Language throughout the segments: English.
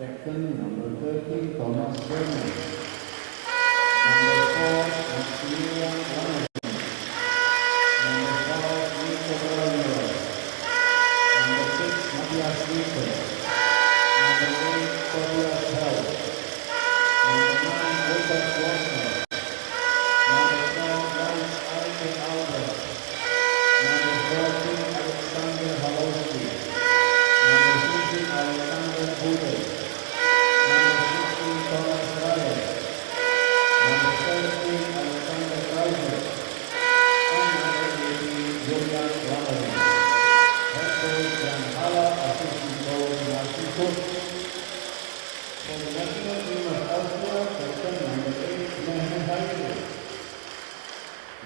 Captain number 13, Thomas German. Number 4, Maximilian Lange. Number 5, Nico Berger. Number 6, Matthias Wiese. Number 8, Tobias Held. Number 9, Robert Grossner. Number 10, Lance Eike Albert. Number 14, Alexander Halowski. Number 15, Alexander Bude. Number 16, Thomas Dreyer. Number 17, Alexander Kaiser. And number 18, Julian Lamberg. Head coach Jan Haller, assistant coach Martin Kutz. For the national team of Austria, captain number 8, Mehmet Haydn.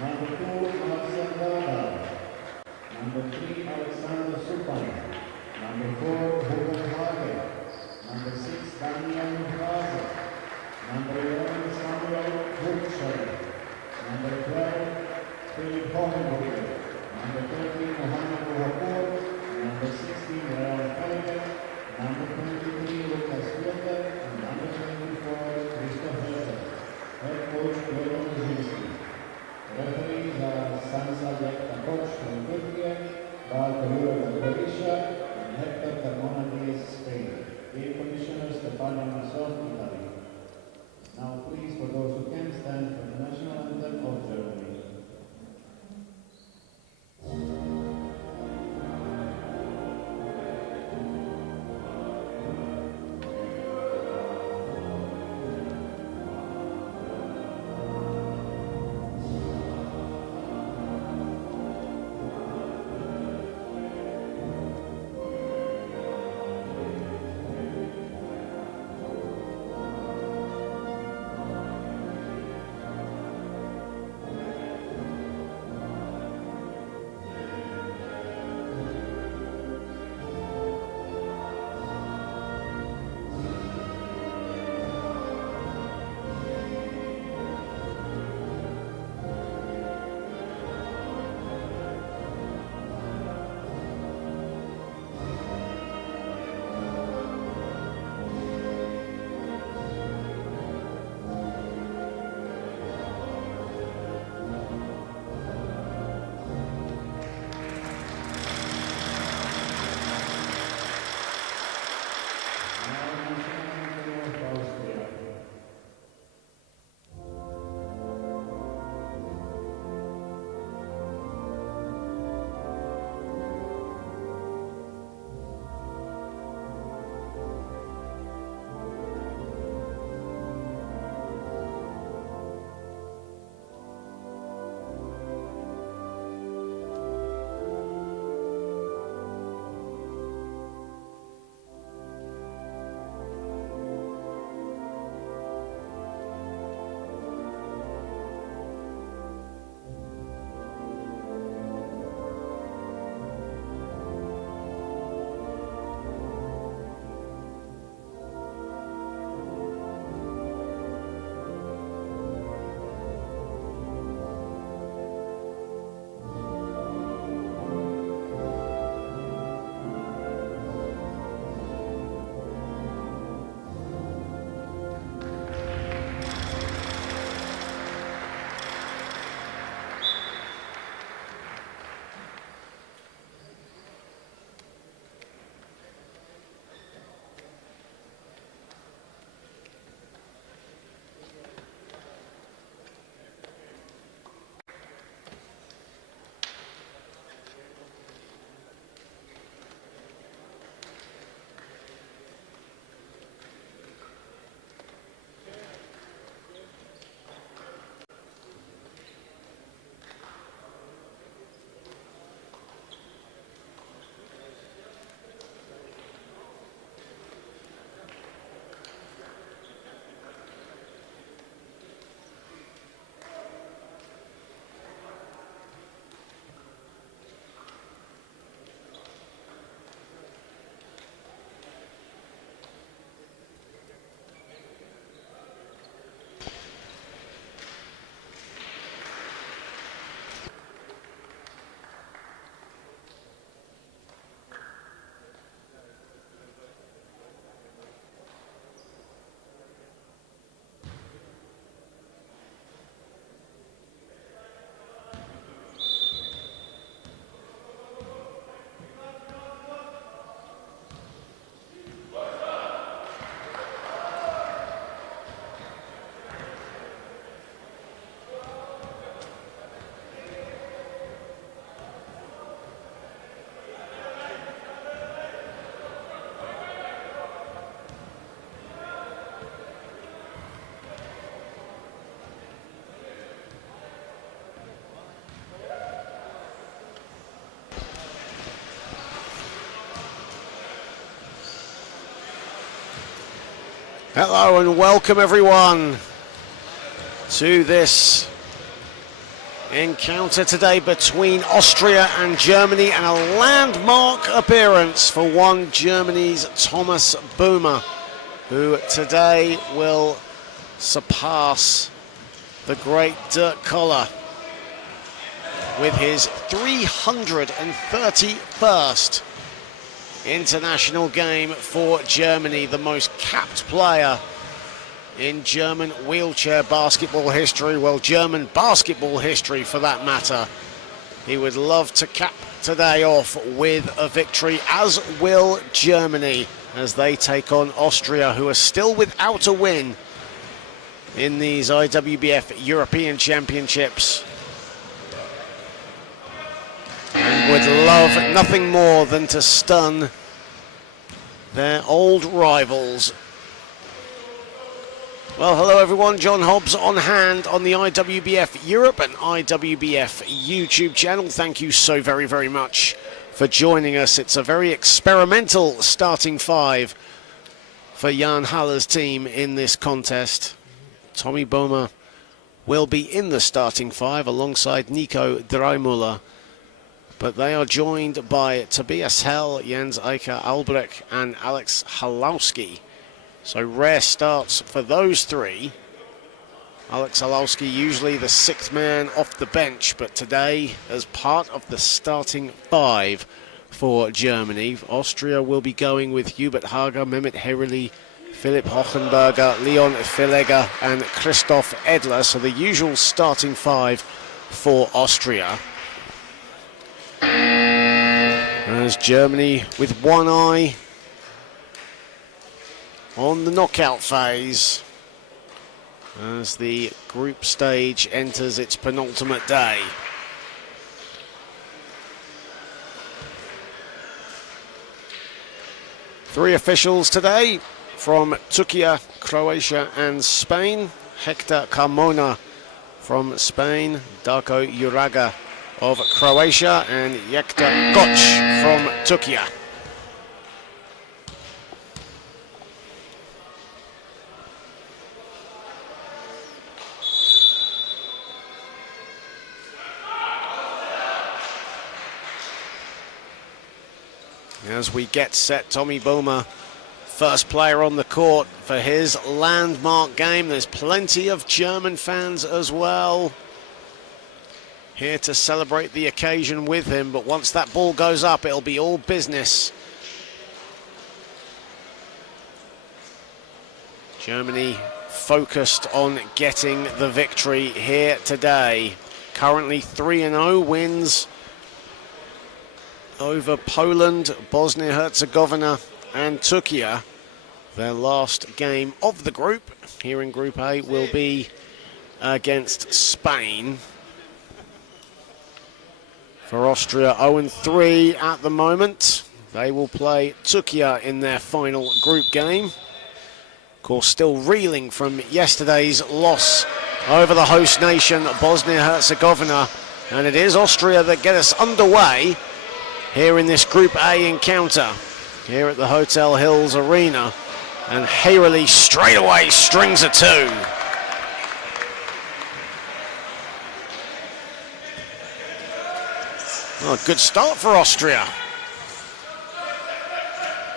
Number 2, Marcel Berger. Number 3, Alexander Supan. Number 4, Hugo Hage. Number 6, Daniel Hase. Number 11, Samuel Hutschel. Number 12, Philip Hohenbrugger. Number 13, Mohamed Rouhapour. Number 16, Raoul Felger. Number 23, Lucas Wilder. And number Hello and welcome everyone to this encounter today between Austria and Germany, and a landmark appearance for one Germany's Thomas Boomer, who today will surpass the great Dirk Koller with his 331st international game for Germany, the most capped player in German wheelchair basketball history, well, German basketball history for that matter. He would love to cap today off with a victory, as will Germany, as they take on Austria, who are still without a win in these IWBF European Championships, and would love nothing more than to stun their old rivals. Well, hello everyone, John Hobbs on hand on the IWBF Europe and IWBF YouTube channel. Thank you so very, very much for joining us. It's a very experimental starting five for Jan Haller's team in this contest. Tommy Boomer will be in the starting five alongside Nico Dreimüller, but they are joined by Tobias Hell, Jens Eicher Albrecht and Alex Halowski. So rare starts for those three. Alex Halowski usually the sixth man off the bench, but today as part of the starting five for Germany. Austria will be going with Hubert Hager, Mehmet Herili, Philipp Hochenberger, Leon Filegger and Christoph Edler. So the usual starting five for Austria. As Germany with one eye on the knockout phase as the group stage enters its penultimate day. Three officials today from Turkey, Croatia and Spain. Hector Carmona from Spain, Darko Juraga of Croatia and Jekta Goc from Turkey. As we get set, Tommy Boomer, first player on the court for his landmark game. There's plenty of German fans as well here to celebrate the occasion with him, but once that ball goes up, it'll be all business. Germany focused on getting the victory here today. Currently 3-0 wins over Poland, Bosnia-Herzegovina and Turkey. Their last game of the group here in Group A will be against Spain. For Austria, 0-3 at the moment. They will play Turkey in their final group game. Of course, still reeling from yesterday's loss over the host nation, Bosnia-Herzegovina. And it is Austria that get us underway here in this Group A encounter here at the Hotel Hills Arena. And Herili straight away strings a two. Oh, good start for Austria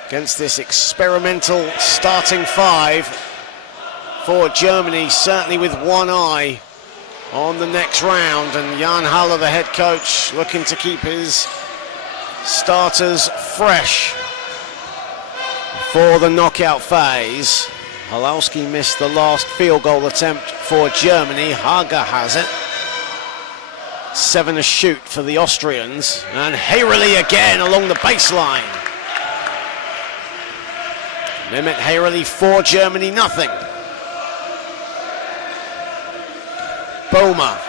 against this experimental starting five for Germany, certainly with one eye on the next round. And Jan Haller, the head coach, looking to keep his starters fresh for the knockout phase. Halowski missed the last field goal attempt for Germany. Hager has it. 7 to shoot for the Austrians, and Herili again along the baseline. Mehmet Herili for Germany, nothing. Boomer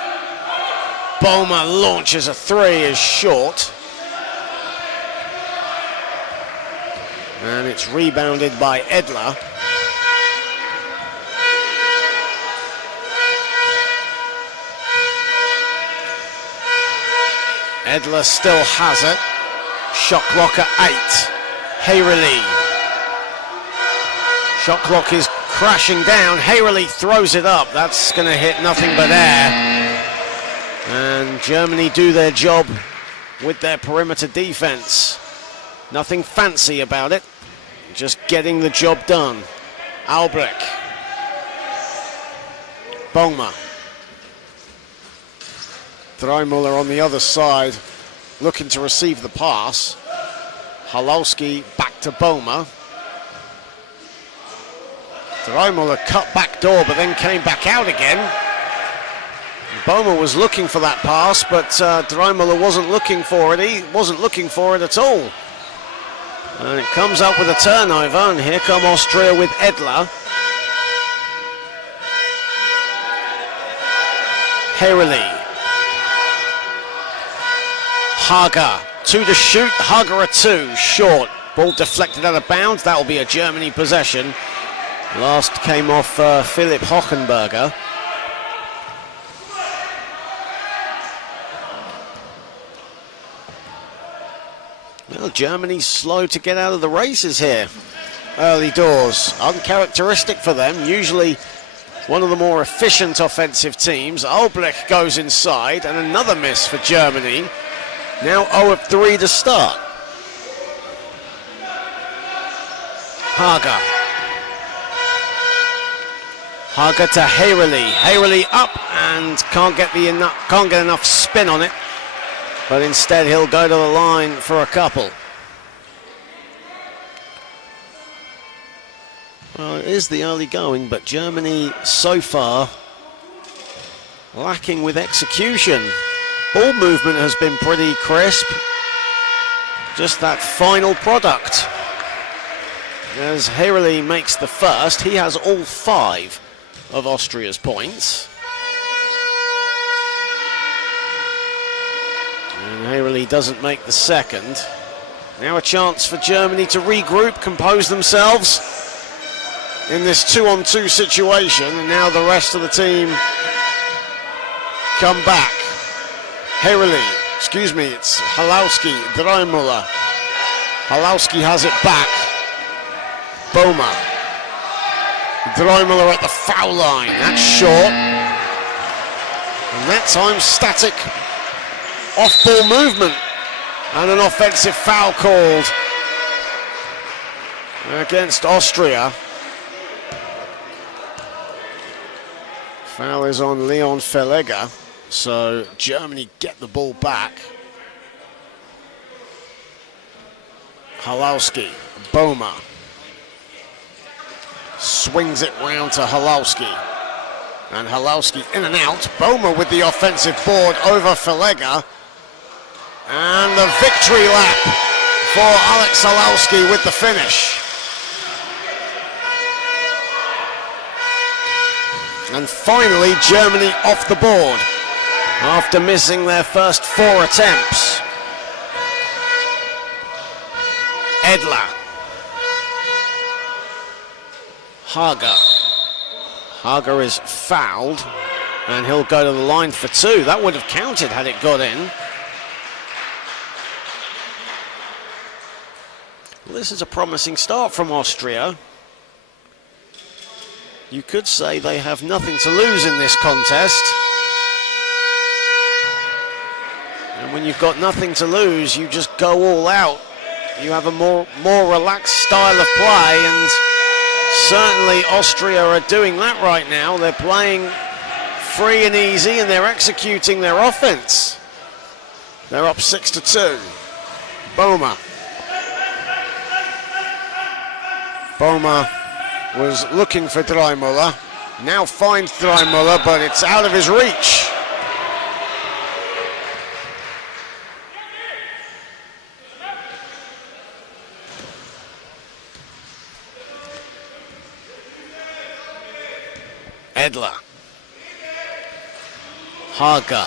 launches a three, is short. And it's rebounded by Edler. Edler still has it. Shot clock at 8. Herili. Shot clock is crashing down. Hayreli throws it up. That's going to hit nothing but air. And Germany do their job with their perimeter defense. Nothing fancy about it. Just getting the job done. Albrecht. Boma. Dreimüller on the other side, looking to receive the pass. Halowski back to Boma. Dreimüller cut back door, but then came back out again. Boma was looking for that pass, but Dreimüller wasn't looking for it. He wasn't looking for it at all. And it comes up with a turnover, and here come Austria with Edler. Hayreli. Hager, 2 to shoot, Hager a 2, short. Ball deflected out of bounds, that will be a Germany possession. Last came off Philipp Hochenberger. Well, Germany's slow to get out of the races here. Early doors, uncharacteristic for them. Usually one of the more efficient offensive teams. Albrecht goes inside, and another miss for Germany. Now 0 of 3 to start. Hager. Hager to Hayreli. Hayreli up and can't get enough spin on it. But instead he'll go to the line for a couple. Well, it is the early going, but Germany so far lacking with execution. Ball movement has been pretty crisp. Just that final product. As Hayreli makes the first, he has all 5 of Austria's points. And Hayreli doesn't make the second. Now a chance for Germany to regroup, compose themselves in this 2-on-2 situation, and now the rest of the team come back. Hayreli, it's Halowski, Dreimüller. Halowski has it back. Boma. Dreimüller at the foul line, that's short. And that time static off-ball movement. And an offensive foul called against Austria. Foul is on Leon Verlegger. So Germany get the ball back. Halowski, Boma. Swings it round to Halowski. And Halowski in and out. Boma with the offensive board over Verlegger. And the victory lap for Alex Halowski with the finish. And finally, Germany off the board after missing their first 4 attempts. Edler. Hager. Hager is fouled, and he'll go to the line for 2. That would have counted had it got in. Well, this is a promising start from Austria. You could say they have nothing to lose in this contest. And when you've got nothing to lose, you just go all out. You have a more relaxed style of play, and certainly Austria are doing that right now. They're playing free and easy, and they're executing their offense. They're up 6-2. Boma. Boma was looking for Dreimüller. Now finds Dreimüller, but it's out of his reach. Edler. Hager.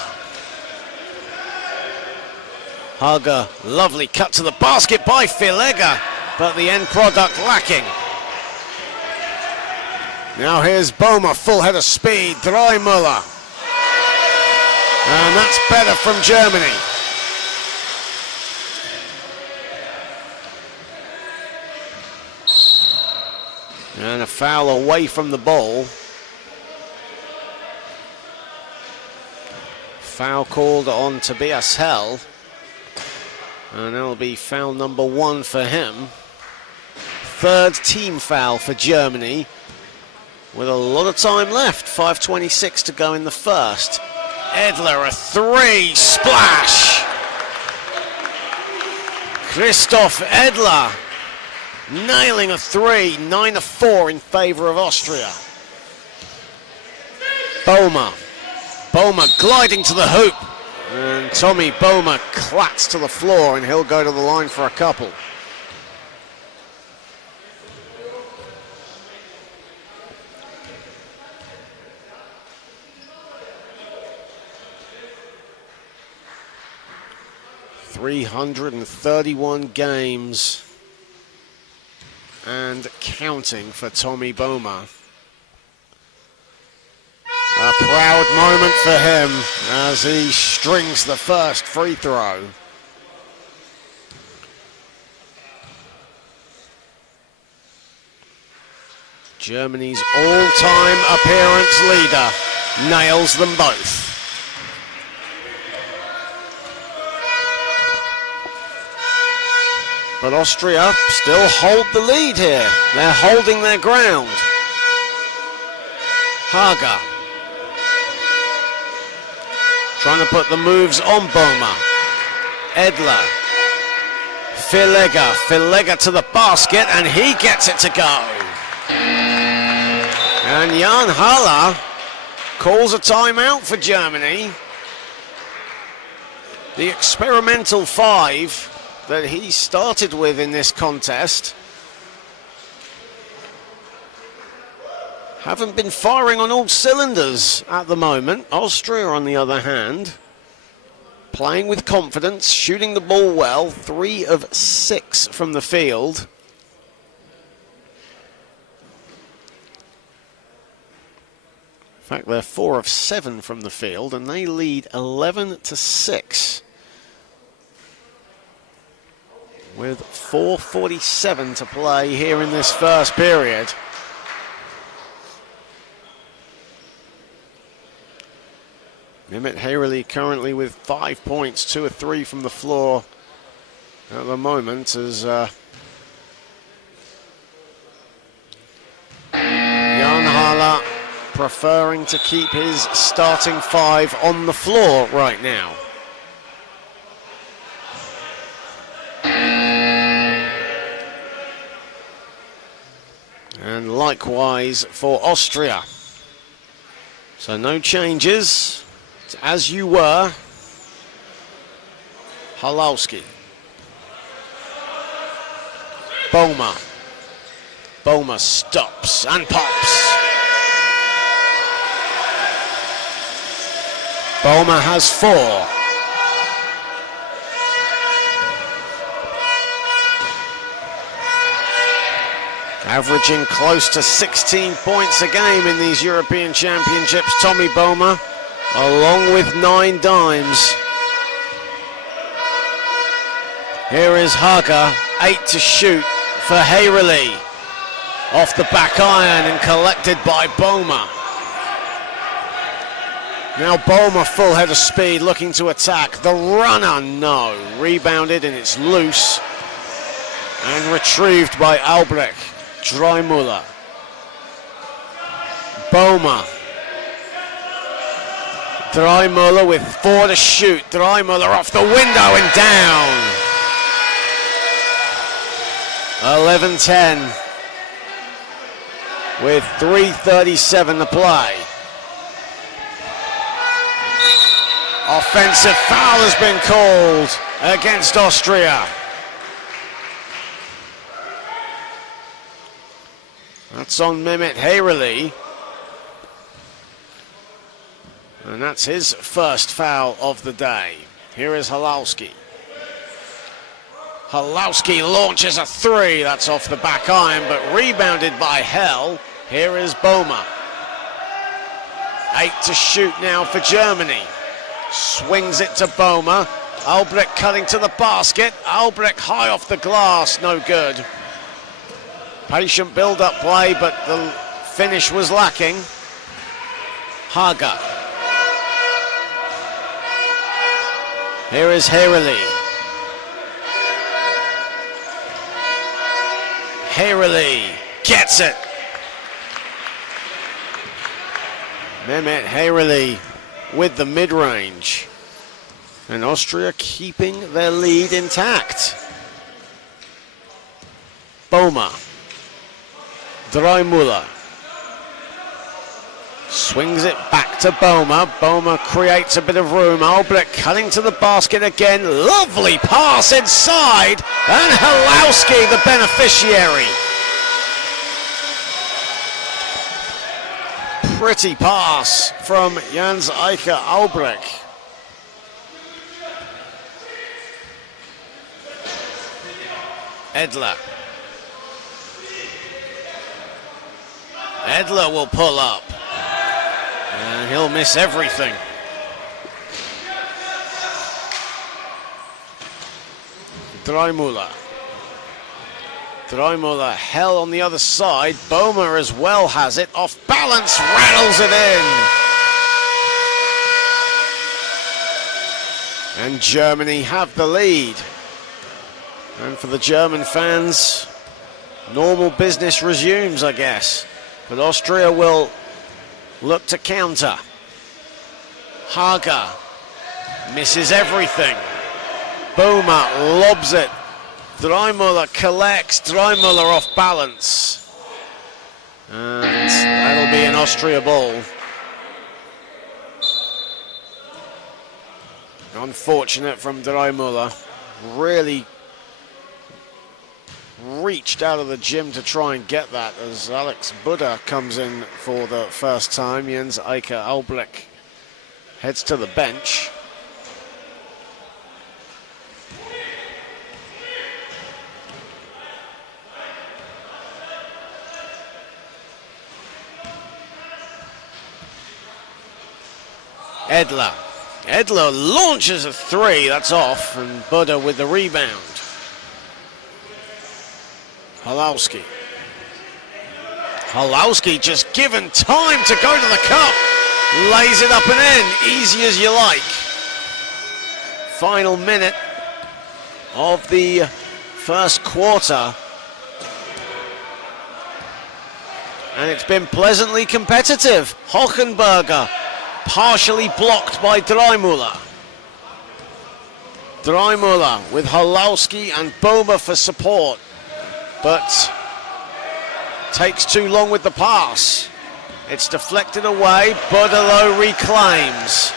Hager, lovely cut to the basket by Verlegger, but the end product lacking. Now here's Boma, full head of speed, Dreimüller. And that's better from Germany. And a foul away from the ball. Foul called on Tobias Hell. And that'll be foul number 1 for him. Third team foul for Germany. With a lot of time left. 5:26 to go in the first. Edler, a 3, splash! Christoph Edler nailing a 3, 9-4 in favour of Austria. Boehmer gliding to the hoop, and Tommy Boehmer clats to the floor, and he'll go to the line for a couple. $331 games and counting for Tommy Boehmer. A proud moment for him as he strings the first free throw. Germany's all-time appearance leader nails them both. But Austria still hold the lead here. They're holding their ground. Hager trying to put the moves on Boehmer. Edler. Filega to the basket, and he gets it to go. And Jan Haller calls a timeout for Germany. The experimental 5 that he started with in this contest haven't been firing on all cylinders at the moment. Austria, on the other hand, playing with confidence, shooting the ball well, 3 of 6 from the field. In fact, they're 4 of 7 from the field, and they lead 11-6. With 4:47 to play here in this first period. Mehmet Hayrali currently with 5 points, 2 of 3 from the floor at the moment, as Jan Haller preferring to keep his starting 5 on the floor right now. And likewise for Austria. So no changes. It's as you were. Halowski. Boehmer stops and pops. Boehmer has 4. Averaging close to 16 points a game in these European Championships, Tommy Boehmer, along with 9 dimes. Here is Hager, 8 to shoot for Hayrali. Off the back iron and collected by Boehmer. Now Boehmer full head of speed, looking to attack. The runner, no. Rebounded and it's loose. And retrieved by Albrecht. Dreimüller. Boehmer. Dreimüller with 4 to shoot. Dreimüller off the window and down. 11-10. With 3:37 to play. Offensive foul has been called against Austria. That's on Mehmet Hayrali. And that's his first foul of the day. Here is Halowski. Halowski launches a 3. That's off the back iron, but rebounded by Hell. Here is Boehmer. 8 to shoot now for Germany. Swings it to Boehmer. Albrecht cutting to the basket. Albrecht high off the glass, no good. Patient build-up play, but the finish was lacking. Haga. Here is Hereli. Hereli gets it. Mehmet Hereli with the mid-range. And Austria keeping their lead intact. Boma. Dreimüller. Swings it back to Boma. Boma creates a bit of room. Albrecht cutting to the basket again. Lovely pass inside. And Halowski, the beneficiary. Pretty pass from Jens Eicher Albrecht. Edler. Edler will pull up. And he'll miss everything. Dreimüller. Dreimüller hell on the other side. Boma as well has it. Off balance, rattles it in. And Germany have the lead. And for the German fans, normal business resumes, I guess. But Austria will look to counter. Haga misses everything. Boma lobs it. Dreimüller collects. Dreimüller off balance. And that'll be an Austria ball. Unfortunate from Dreimüller. Really reached out of the gym to try and get that as Alex Buddha comes in for the first time. Jens Eicher Albrecht heads to the bench. Edler. Edler launches a three, that's off, and Buddha with the rebound. Halowski. Halowski just given time to go to the cup. Lays it up and in, easy as you like. Final minute of the first quarter. And it's been pleasantly competitive. Hochenberger partially blocked by Dreimüller. Dreimüller with Halowski and Boma for support. But takes too long with the pass. It's deflected away. Budalo reclaims.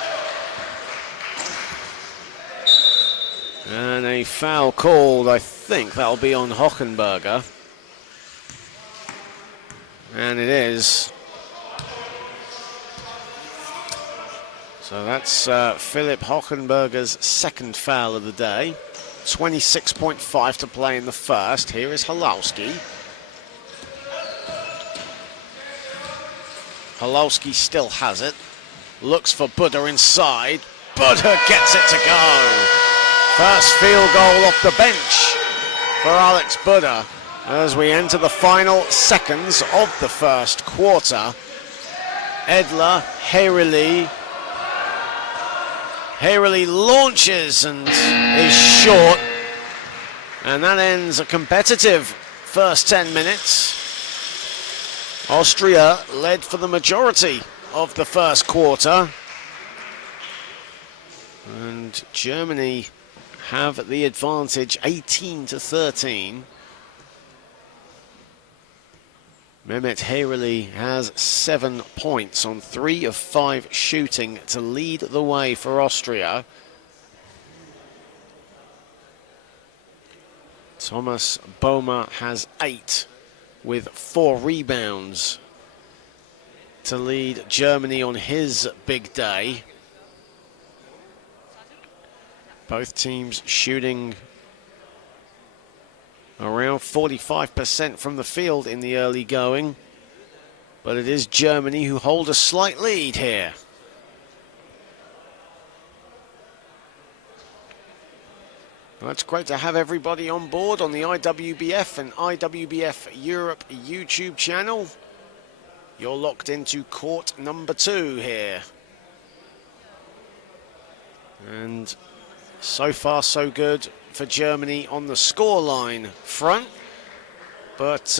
And a foul called. I think that'll be on Hochenberger. And it is. So that's Philipp Hochenberger's second foul of the day. 26.5 to play in the first. Here is Halowski. Halowski still has it. Looks for Buddha inside. Buddha gets it to go. First field goal off the bench for Alex Buddha as we enter the final seconds of the first quarter. Edler, Hereli. Hereli launches and is short, and that ends a competitive first 10 minutes. Austria led for the majority of the first quarter, and Germany have the advantage 18-13. Mehmet Hereli has 7 points on 3 of 5 shooting to lead the way for Austria. Thomas Boma has 8 with 4 rebounds to lead Germany on his big day. Both teams shooting around 45% from the field in the early going, but it is Germany who hold a slight lead here. Well, it's great to have everybody on board on the IWBF and IWBF Europe YouTube channel. You're locked into court number 2 here. And so far so good for Germany on the scoreline front. But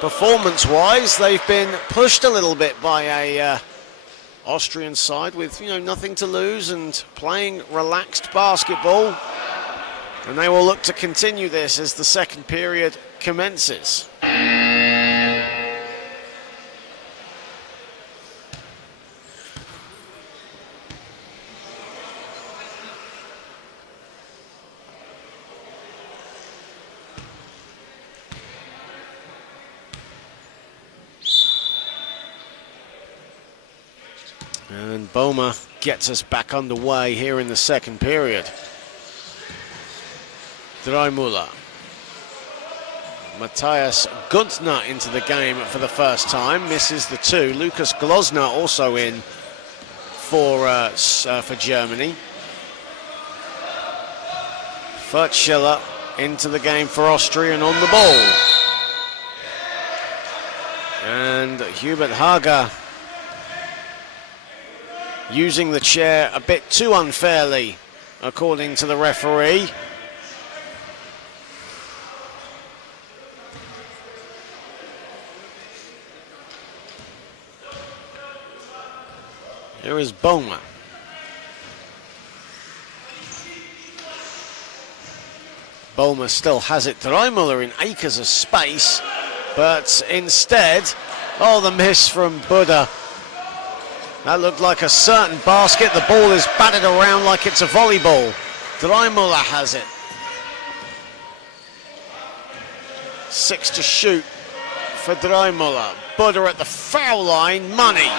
performance-wise, they've been pushed a little bit by a Austrian side with nothing to lose and playing relaxed basketball. And they will look to continue this as the second period commences. And Boma gets us back underway here in the second period. Dreimüller. Matthias Guntner into the game for the first time, misses the 2. Lukas Glosner also in for Germany. Furtschiller into the game for Austria and on the ball. And Hubert Hager using the chair a bit too unfairly, according to the referee. Here is Boma. Boma still has it. Dreimüller in acres of space, but instead, the miss from Buddha. That looked like a certain basket. The ball is batted around like it's a volleyball. Dreimüller has it. 6 to shoot for Dreimüller. Buddha at the foul line, money.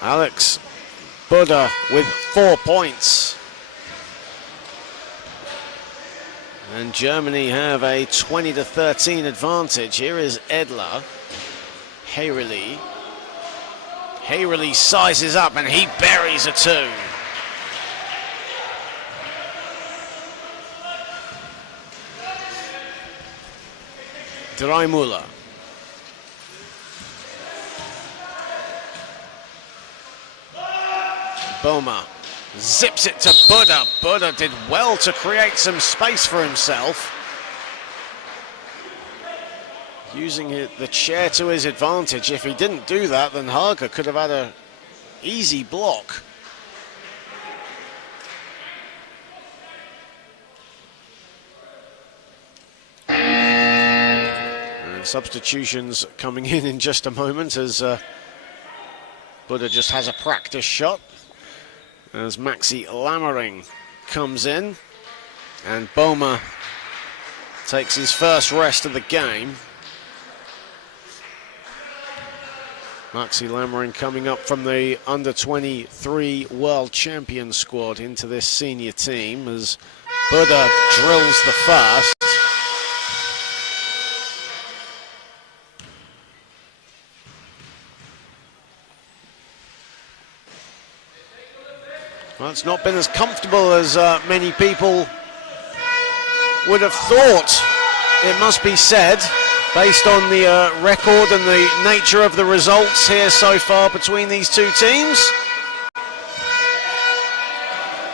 Alex Buddha with 4 points. And Germany have a 20-13 advantage. Here is Edler. Hayreli. Hayreli sizes up and he buries a 2. Dreimüller. Boma zips it to Buddha. Buddha did well to create some space for himself, using the chair to his advantage. If he didn't do that, then Hager could have had an easy block. And substitutions coming in just a moment as Buddha just has a practice shot. As Maxi Lammering comes in, and Boma takes his first rest of the game. Maxi Lammering coming up from the under-23 world champion squad into this senior team as Buddha drills the first. Well, it's not been as comfortable as many people would have thought, it must be said, based on the record and the nature of the results here so far between these two teams.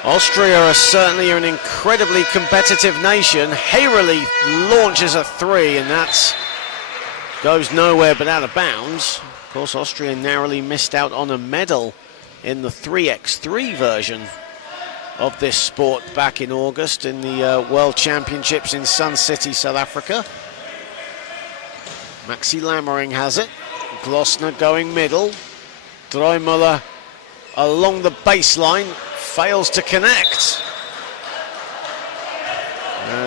Austria are certainly an incredibly competitive nation. Hayreli launches a 3 and that goes nowhere but out of bounds. Of course, Austria narrowly missed out on a medal in the 3x3 version of this sport back in August in the World Championships in Sun City, South Africa. Maxi Lammering has it. Glosner going middle. Dreimüller along the baseline, fails to connect.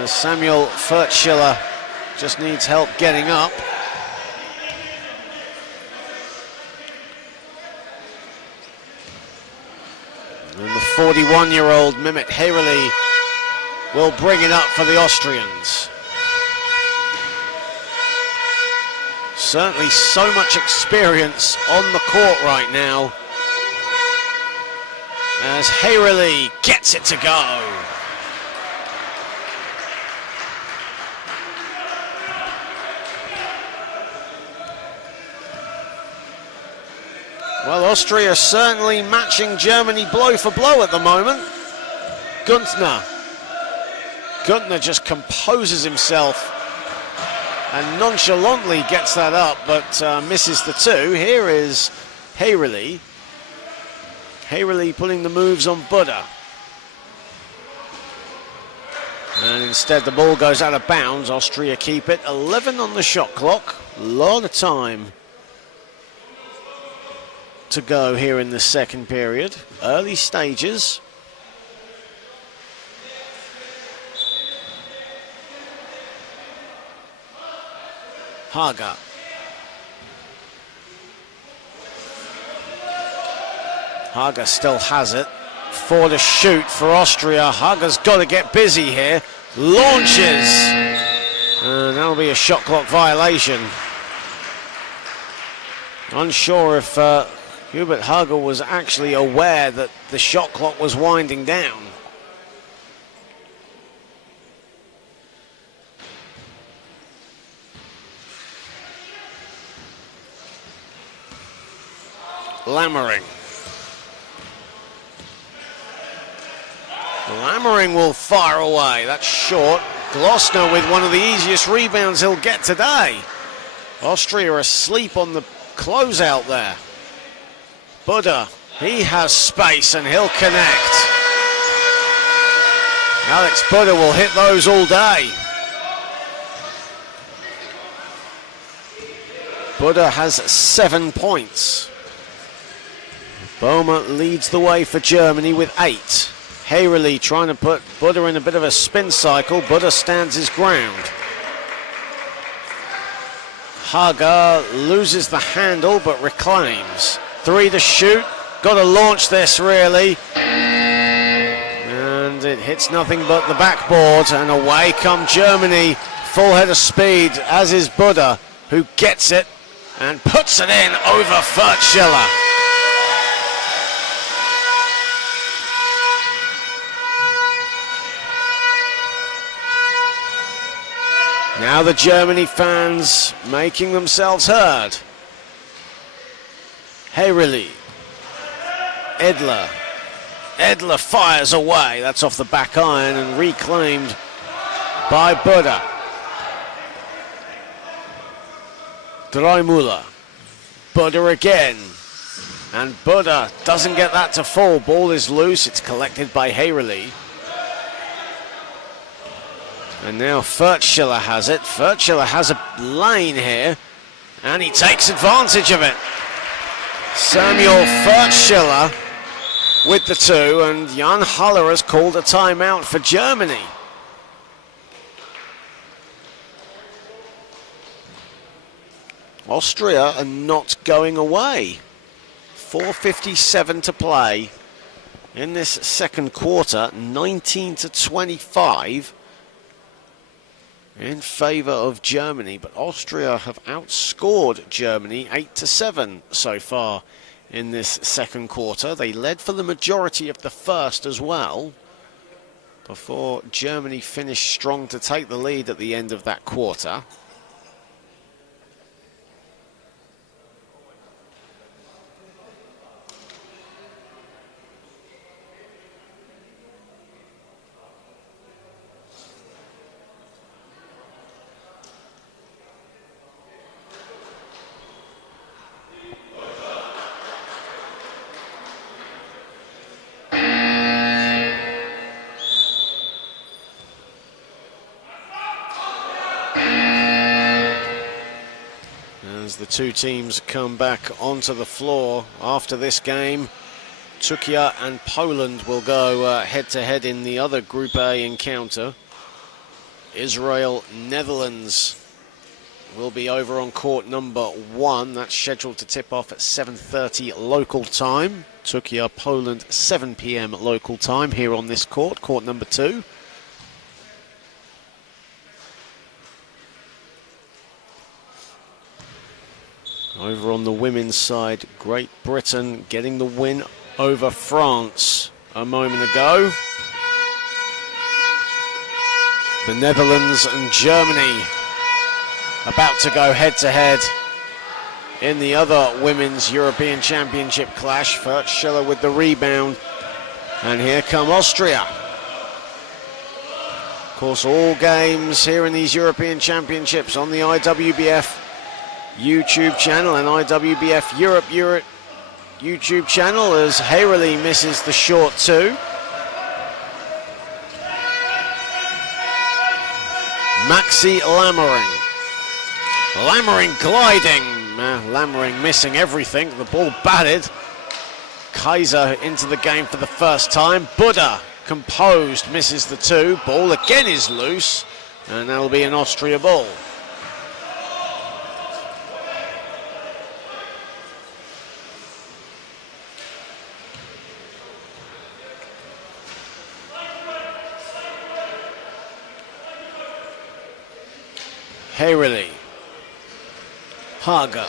Samuel Furtschiller just needs help getting up. And the 41-year-old Mehmet Hayreli will bring it up for the Austrians. Certainly so much experience on the court right now as Hayrily gets it to go. Well, Austria certainly matching Germany blow for blow at the moment. Guntner just composes himself and nonchalantly gets that up, but misses the two. Here is Hayrily. Hayrily putting the moves on Buddha. And instead the ball goes out of bounds. Austria keep it. 11 on the shot clock. A lot of time to go here in the second period. Early stages. Haga. Haga still has it. 4 to shoot for Austria. Haga's got to get busy here. Launches. And that'll be a shot clock violation. Unsure if Hubert Haga was actually aware that the shot clock was winding down. Lammering. Lammering will fire away. That's short. Glossner with one of the easiest rebounds he'll get today. Austria asleep on the closeout there. Buddha, he has space and he'll connect. Alex Buddha will hit those all day. Buddha has 7 points. Boma leads the way for Germany with 8. Hayrily trying to put Buddha in a bit of a spin cycle. Buddha stands his ground. Haga loses the handle but reclaims. 3 to shoot. Got to launch this really. And it hits nothing but the backboard, and away come Germany. Full head of speed, as is Buddha, who gets it and puts it in over Fertschiller. Now the Germany fans making themselves heard. Hayrily. Edler. Edler fires away. That's off the back iron and reclaimed by Buddha. Dreimüller. Buddha again. And Buddha doesn't get that to fall. Ball is loose. It's collected by Hayrily. And now Fertschiller has it. Fertschiller has a lane here, and he takes advantage of it. Samuel Fertschiller with the 2, and Jan Haller has called a timeout for Germany. Austria are not going away. 4:57 to play in this second quarter, 19 to 25. In favour of Germany, but Austria have outscored Germany 8 to 7 so far in this second quarter. They led for the majority of the first as well, before Germany finished strong to take the lead at the end of that quarter. As the two teams come back onto the floor after this game, Czechia and Poland will go head-to-head in the other Group A encounter. Israel, Netherlands will be over on court number 1. That's scheduled to tip off at 7:30 local time. Czechia, Poland, 7 p.m. local time here on this court, court number 2. Over on the women's side, Great Britain getting the win over France a moment ago. The Netherlands and Germany about to go head-to-head in the other Women's European Championship clash. Furtschiller with the rebound. And here come Austria. Of course, all games here in these European Championships on the IWBF YouTube channel and IWBF Europe YouTube channel, as Hayrely misses the short two. Maxi Lammering. Lammering gliding. Lammering missing everything. The ball batted. Kaiser into the game for the first time. Buddha composed, misses the two. Ball again is loose, and that'll be an Austria ball. Hayrely. Haga.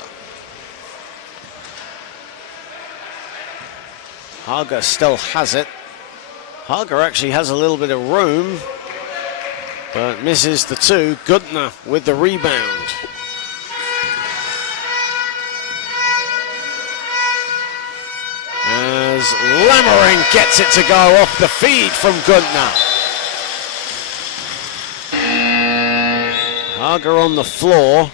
Haga still has it. Haga actually has a little bit of room, but misses the two. Guttner with the rebound. As Lammering gets it to go off the feed from Guttner. Haga on the floor.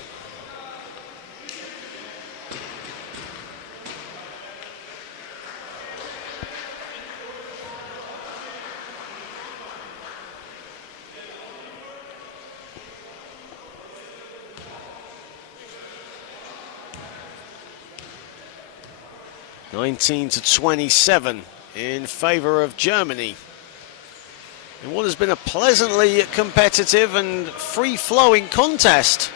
(19-27) in favor of Germany. In what has been a pleasantly competitive and free-flowing contest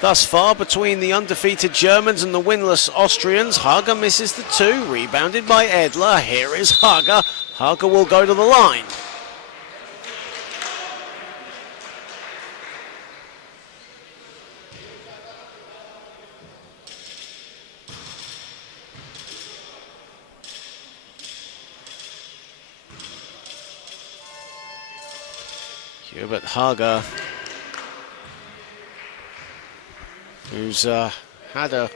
thus far between the undefeated Germans and the winless Austrians. Haga misses the two, rebounded by Edler. Here is Haga. Haga will go to the line. Hubert Haga, who's had a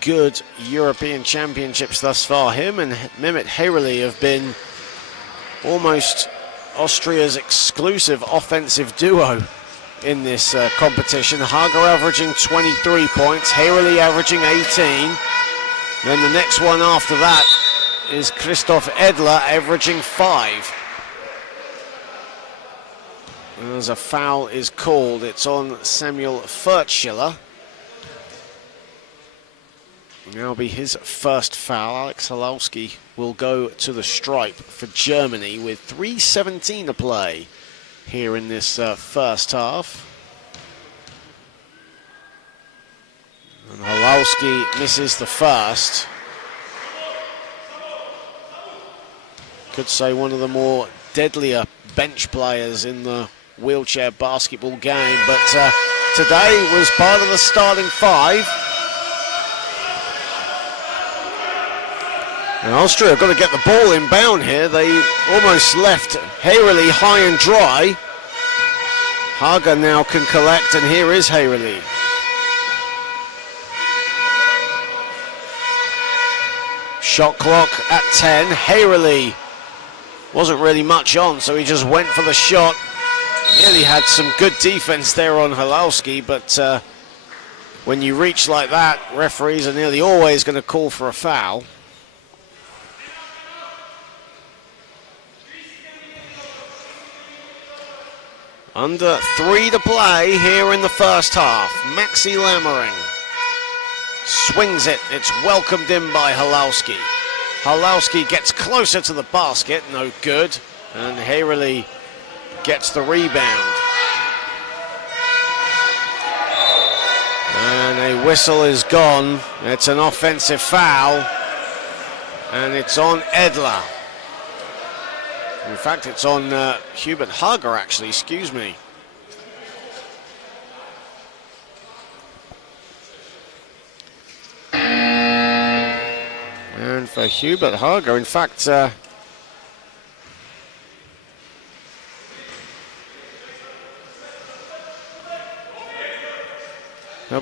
good European Championships thus far. Him and Mehmet Hayrely have been almost Austria's exclusive offensive duo in this competition. Haga averaging 23 points, Hayrely averaging 18. Then the next one after that is Christoph Edler averaging 5. As a foul is called, it's on Samuel Furtschiller. Now be his first foul. Alex Halowski will go to the stripe for Germany with 3:17 to play here in this first half. And Halowski misses the first. Could say one of the more deadlier bench players in the wheelchair basketball game, but today was part of the starting five. And Austria have got to get the ball inbound here. They almost left Hayrely high and dry. Haga now can collect, and here is Hayrely. Shot clock at 10. Hayrely wasn't really much on, so he just went for the shot. Nearly had some good defense there on Halowski, but when you reach like that, referees are nearly always going to call for a foul. Under 3 to play here in the first half. Maxi Lammering swings it. It's welcomed in by Halowski. Halowski gets closer to the basket, no good. And Hayrely gets the rebound. And a whistle is gone. It's an offensive foul. And it's on Edler. In fact, it's on Hubert Haga, actually, excuse me. And for Hubert Hager, in fact, there'll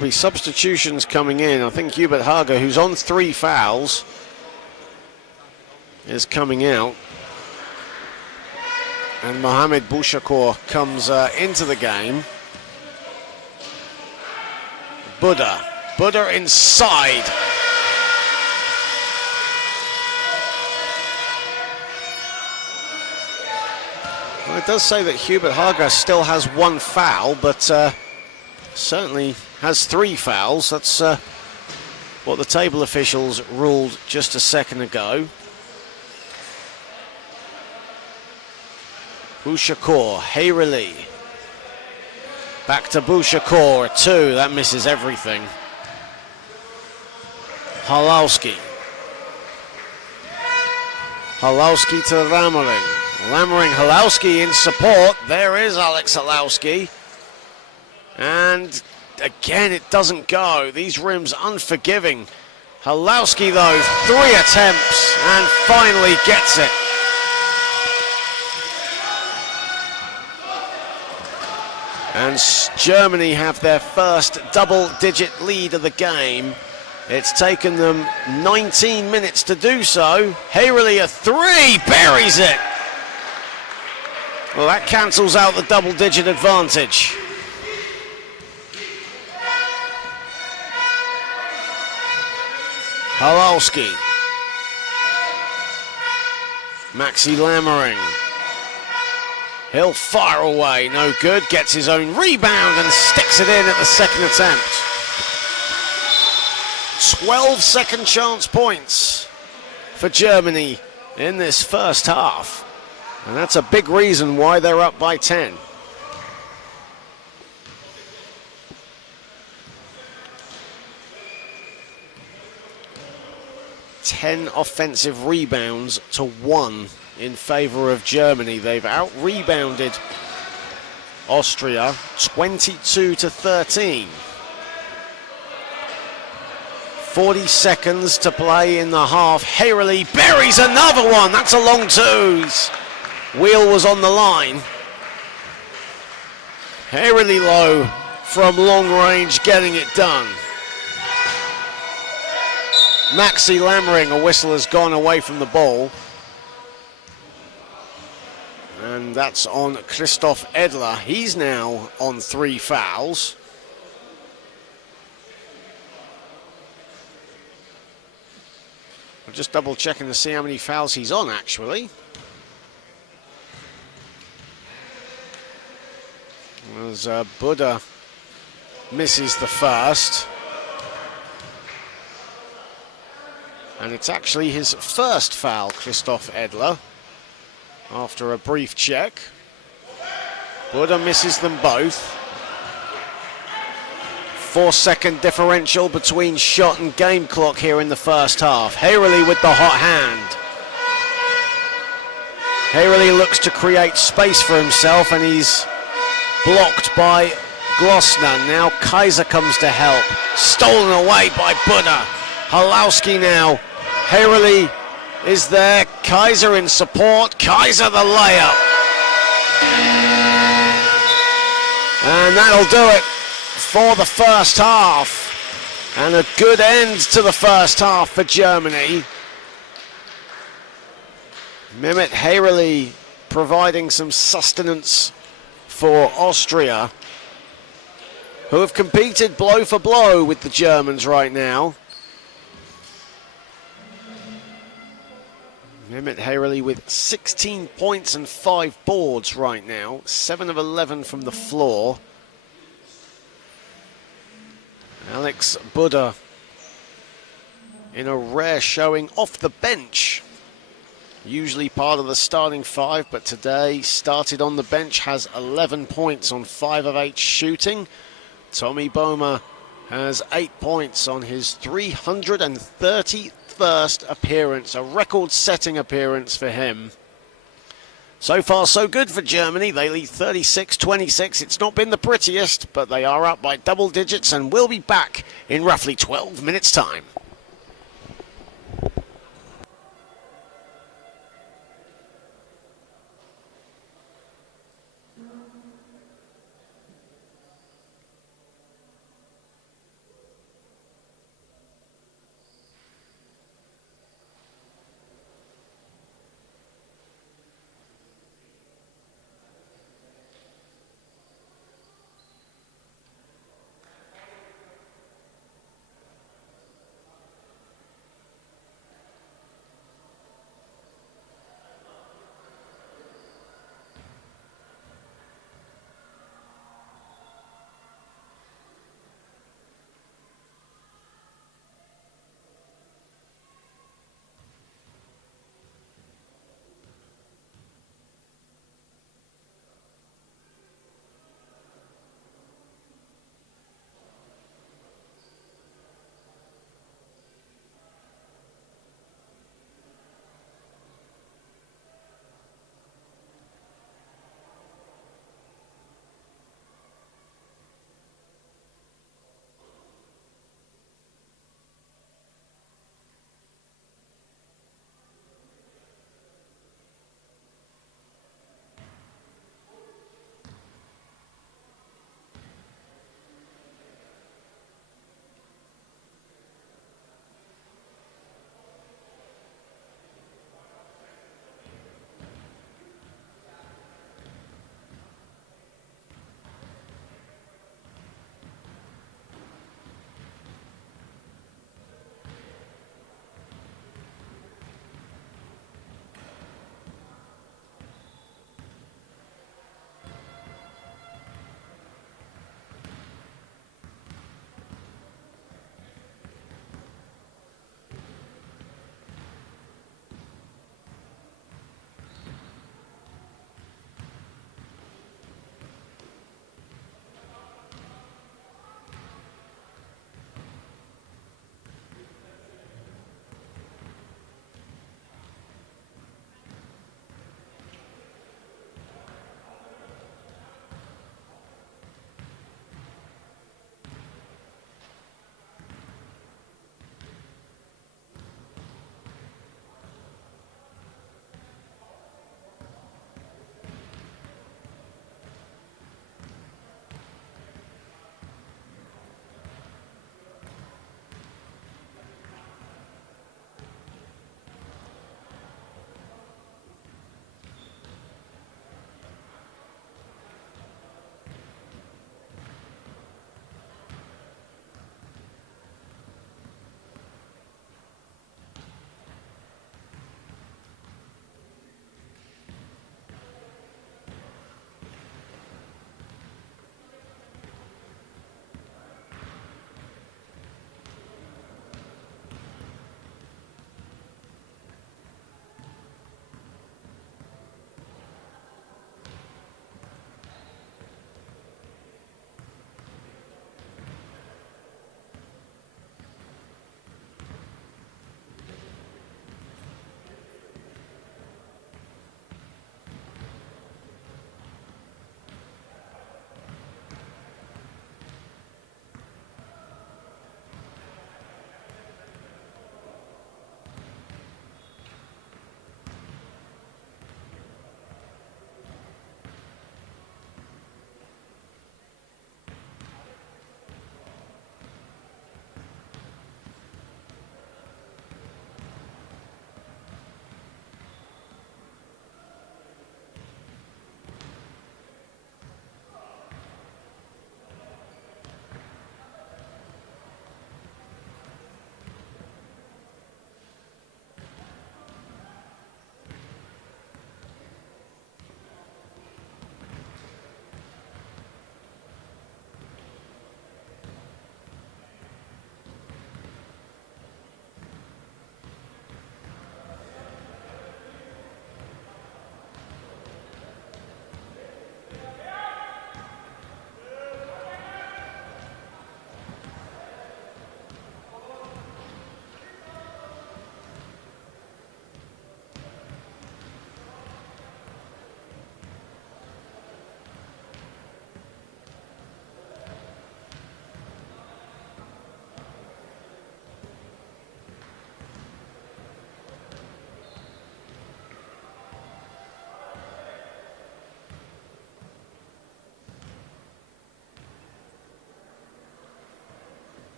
be substitutions coming in. I think Hubert Hager, who's on 3 fouls, is coming out. And Mohamed Bouchakour comes into the game. Buddha inside. Well, it does say that Hubert Hager still has 1 foul, but certainly has 3 fouls. That's what the table officials ruled just a second ago. Bouchakour, Hayreli. Back to Bouchakour, 2, that misses everything. Halowski to Lammering. Halowski in support. There is Alex Halowski. And again, it doesn't go. These rims unforgiving. Halowski, though, 3 attempts and finally gets it. And Germany have their first double-digit lead of the game. It's taken them 19 minutes to do so. Hayreli, a 3, buries it. Well, that cancels out the double-digit advantage. Halowski. Maxi Lammering. He'll fire away, no good. Gets his own rebound and sticks it in at the second attempt. 12 second chance points for Germany in this first half. And that's a big reason why they're up by 10. Ten offensive rebounds to 1 in favor of Germany. They've out-rebounded Austria 22-13. 40 seconds to play in the half. Hayreli buries another one. That's a long 2s. Wheel was on the line. Hayreli low from long range, getting it done. Maxi Lammering, a whistle has gone away from the ball. And that's on Christoph Edler. He's now on 3 fouls. I'm just double checking to see how many fouls he's on, actually. As Buddha misses the first. And it's actually his first foul, Christoph Edler, after a brief check. Buddha misses them both. 4-second differential between shot and game clock here in the first half. Hayreli with the hot hand. Hayreli looks to create space for himself, and he's blocked by Glossner. Now Kaiser comes to help. Stolen away by Buddha. Halowski now. Hayreli is there. Kaiser in support. Kaiser the layup. And that'll do it for the first half. And a good end to the first half for Germany. Mehmet Hayreli providing some sustenance for Austria, who have competed blow for blow with the Germans right now. Mehmet Hayreli with 16 points and 5 boards right now, 7 of 11 from the floor. Alex Buddha in a rare showing off the bench. Usually part of the starting 5, but today started on the bench, has 11 points on 5 of 8 shooting. Tommy Boehmer has 8 points on his 331st appearance, a record-setting appearance for him. So far, so good for Germany. They lead 36-26. It's not been the prettiest, but they are up by double digits and will be back in roughly 12 minutes' time.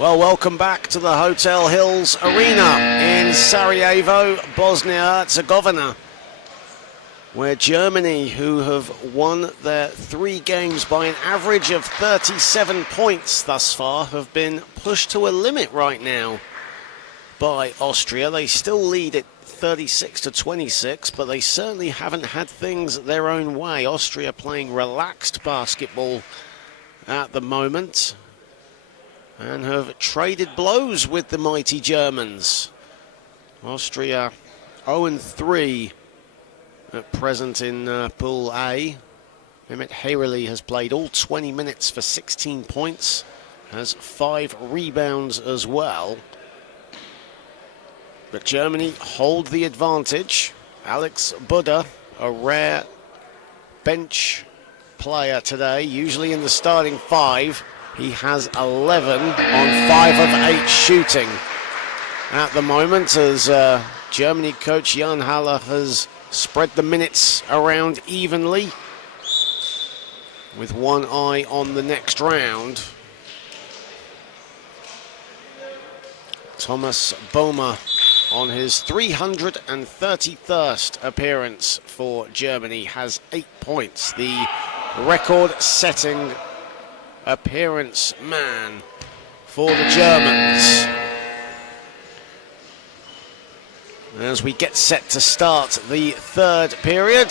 Well, welcome back to the Hotel Hills Arena in Sarajevo, Bosnia-Herzegovina, where Germany, who have won their 3 games by an average of 37 points thus far, have been pushed to a limit right now by Austria. They still lead at 36-26, but they certainly haven't had things their own way. Austria playing relaxed basketball at the moment and have traded blows with the mighty Germans. Austria 0-3 at present in Pool A. Mehmet Hayrali has played all 20 minutes for 16 points, has 5 rebounds as well. But Germany hold the advantage. Alex Buda, a rare bench player today, usually in the starting 5. He has 11 on 5 of 8 shooting at the moment, as Germany coach Jan Haller has spread the minutes around evenly with one eye on the next round. Thomas Boehmer on his 331st appearance for Germany has 8 points. The record-setting appearance man for the Germans. As we get set to start the 3rd period.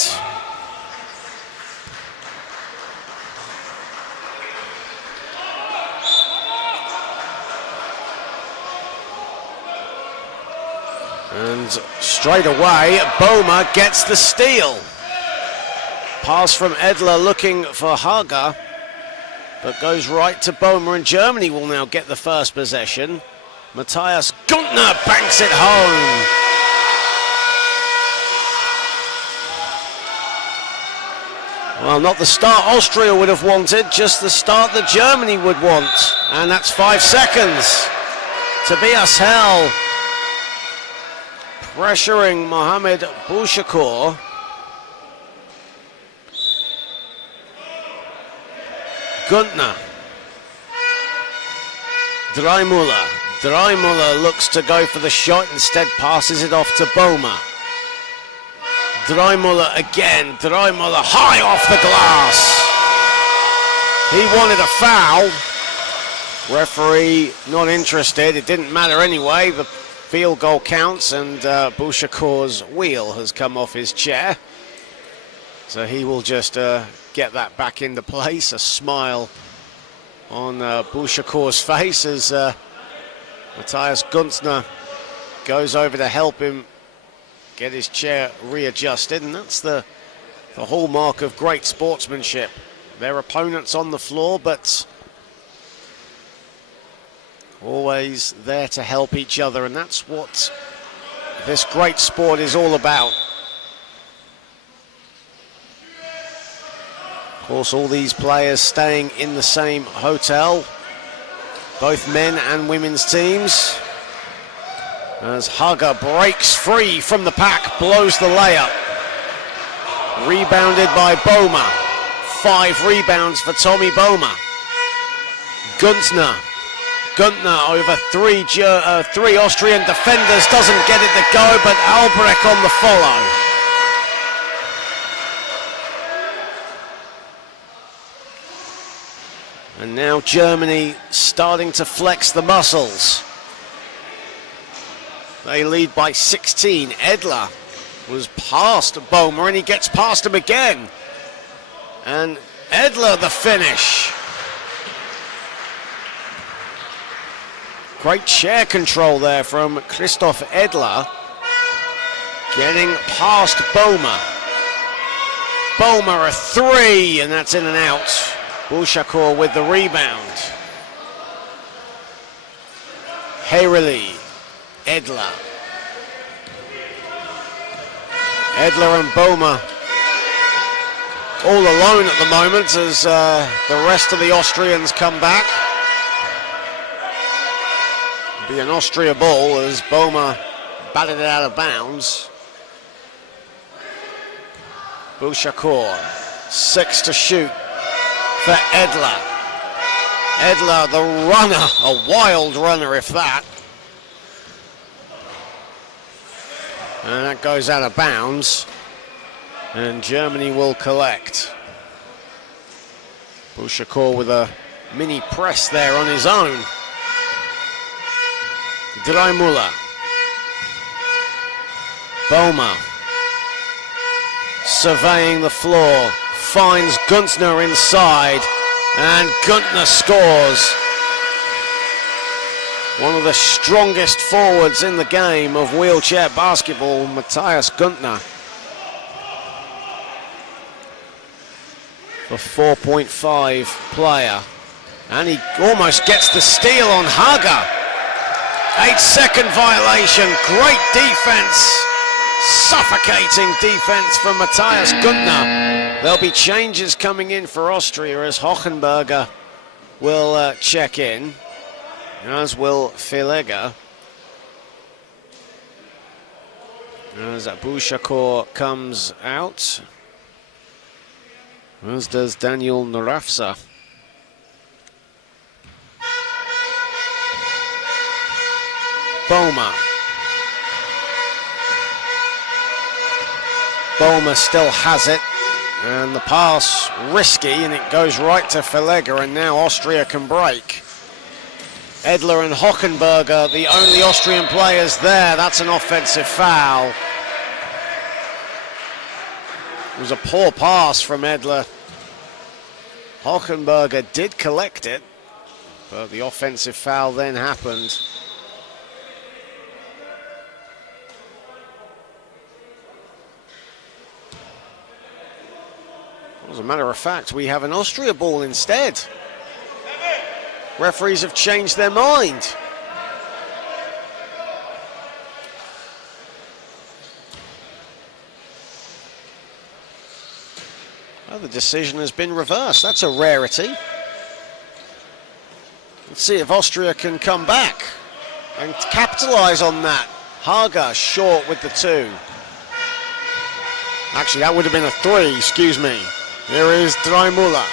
And straight away, Boehmer gets the steal. Pass from Edler looking for Hager, but goes right to Boehmer, and Germany will now get the first possession. Matthias Guntner banks it home. Well, not the start Austria would have wanted, just the start that Germany would want. And that's 5 seconds. Tobias Hell pressuring Mohamed Bouchakour. Guntner. Dreimüller looks to go for the shot, instead passes it off to Boehmer. Dreimüller again. Dreimüller high off the glass. He wanted a foul. Referee not interested. It didn't matter anyway. The field goal counts, and Bouchakour's wheel has come off his chair. So he will just get that back into place. A smile on Bouchakour's face as Matthias Guntner goes over to help him get his chair readjusted. And that's the hallmark of great sportsmanship. Their opponents on the floor, but always there to help each other, and that's what this great sport is all about. Of course, all these players staying in the same hotel, both men and women's teams. As Hager breaks free from the pack, blows the layup. Rebounded by Boehmer. 5 rebounds for Tommy Boehmer. Guntner over three Austrian defenders, doesn't get it to go, but Albrecht on the follow. And now Germany starting to flex the muscles. They lead by 16. Edler was past Boehmer, and he gets past him again. And Edler the finish. Great chair control there from Christoph Edler. Getting past Boehmer. Boehmer a 3, and that's in and out. Bouchakour with the rebound. Hayrali. Edler. Edler and Boehmer all alone at the moment as the rest of the Austrians come back. Be an Austria ball as Boehmer batted it out of bounds. Bouchakour, 6 to shoot for Edler. Edler, the runner, a wild runner if that. And that goes out of bounds. And Germany will collect. Bushakor with a mini press there on his own. Dreimüller. Boma. Surveying the floor. Finds Günzner inside. And Günzner scores. One of the strongest forwards in the game of wheelchair basketball, Matthias Günzner. The 4.5 player. And he almost gets the steal on Haga. 8-second violation. Great defense. Suffocating defense from Matthias Günzner. There'll be changes coming in for Austria as Hochenberger will check in, as will Filega. As Bushakor comes out, as does Daniel Narafsa. Boma. Boma still has it, and the pass risky, and it goes right to Filega, and now Austria can break. Edler and Hochenberger, the only Austrian players there. That's an offensive foul. It was a poor pass from Edler. Hochenberger did collect it, but the offensive foul then happened. As a matter of fact, we have an Austria ball instead. Referees have changed their mind. Well, the decision has been reversed. That's a rarity. Let's see if Austria can come back and capitalize on that. Haga short with the 2. Actually, that would have been a 3, excuse me. Here is Dreimüller.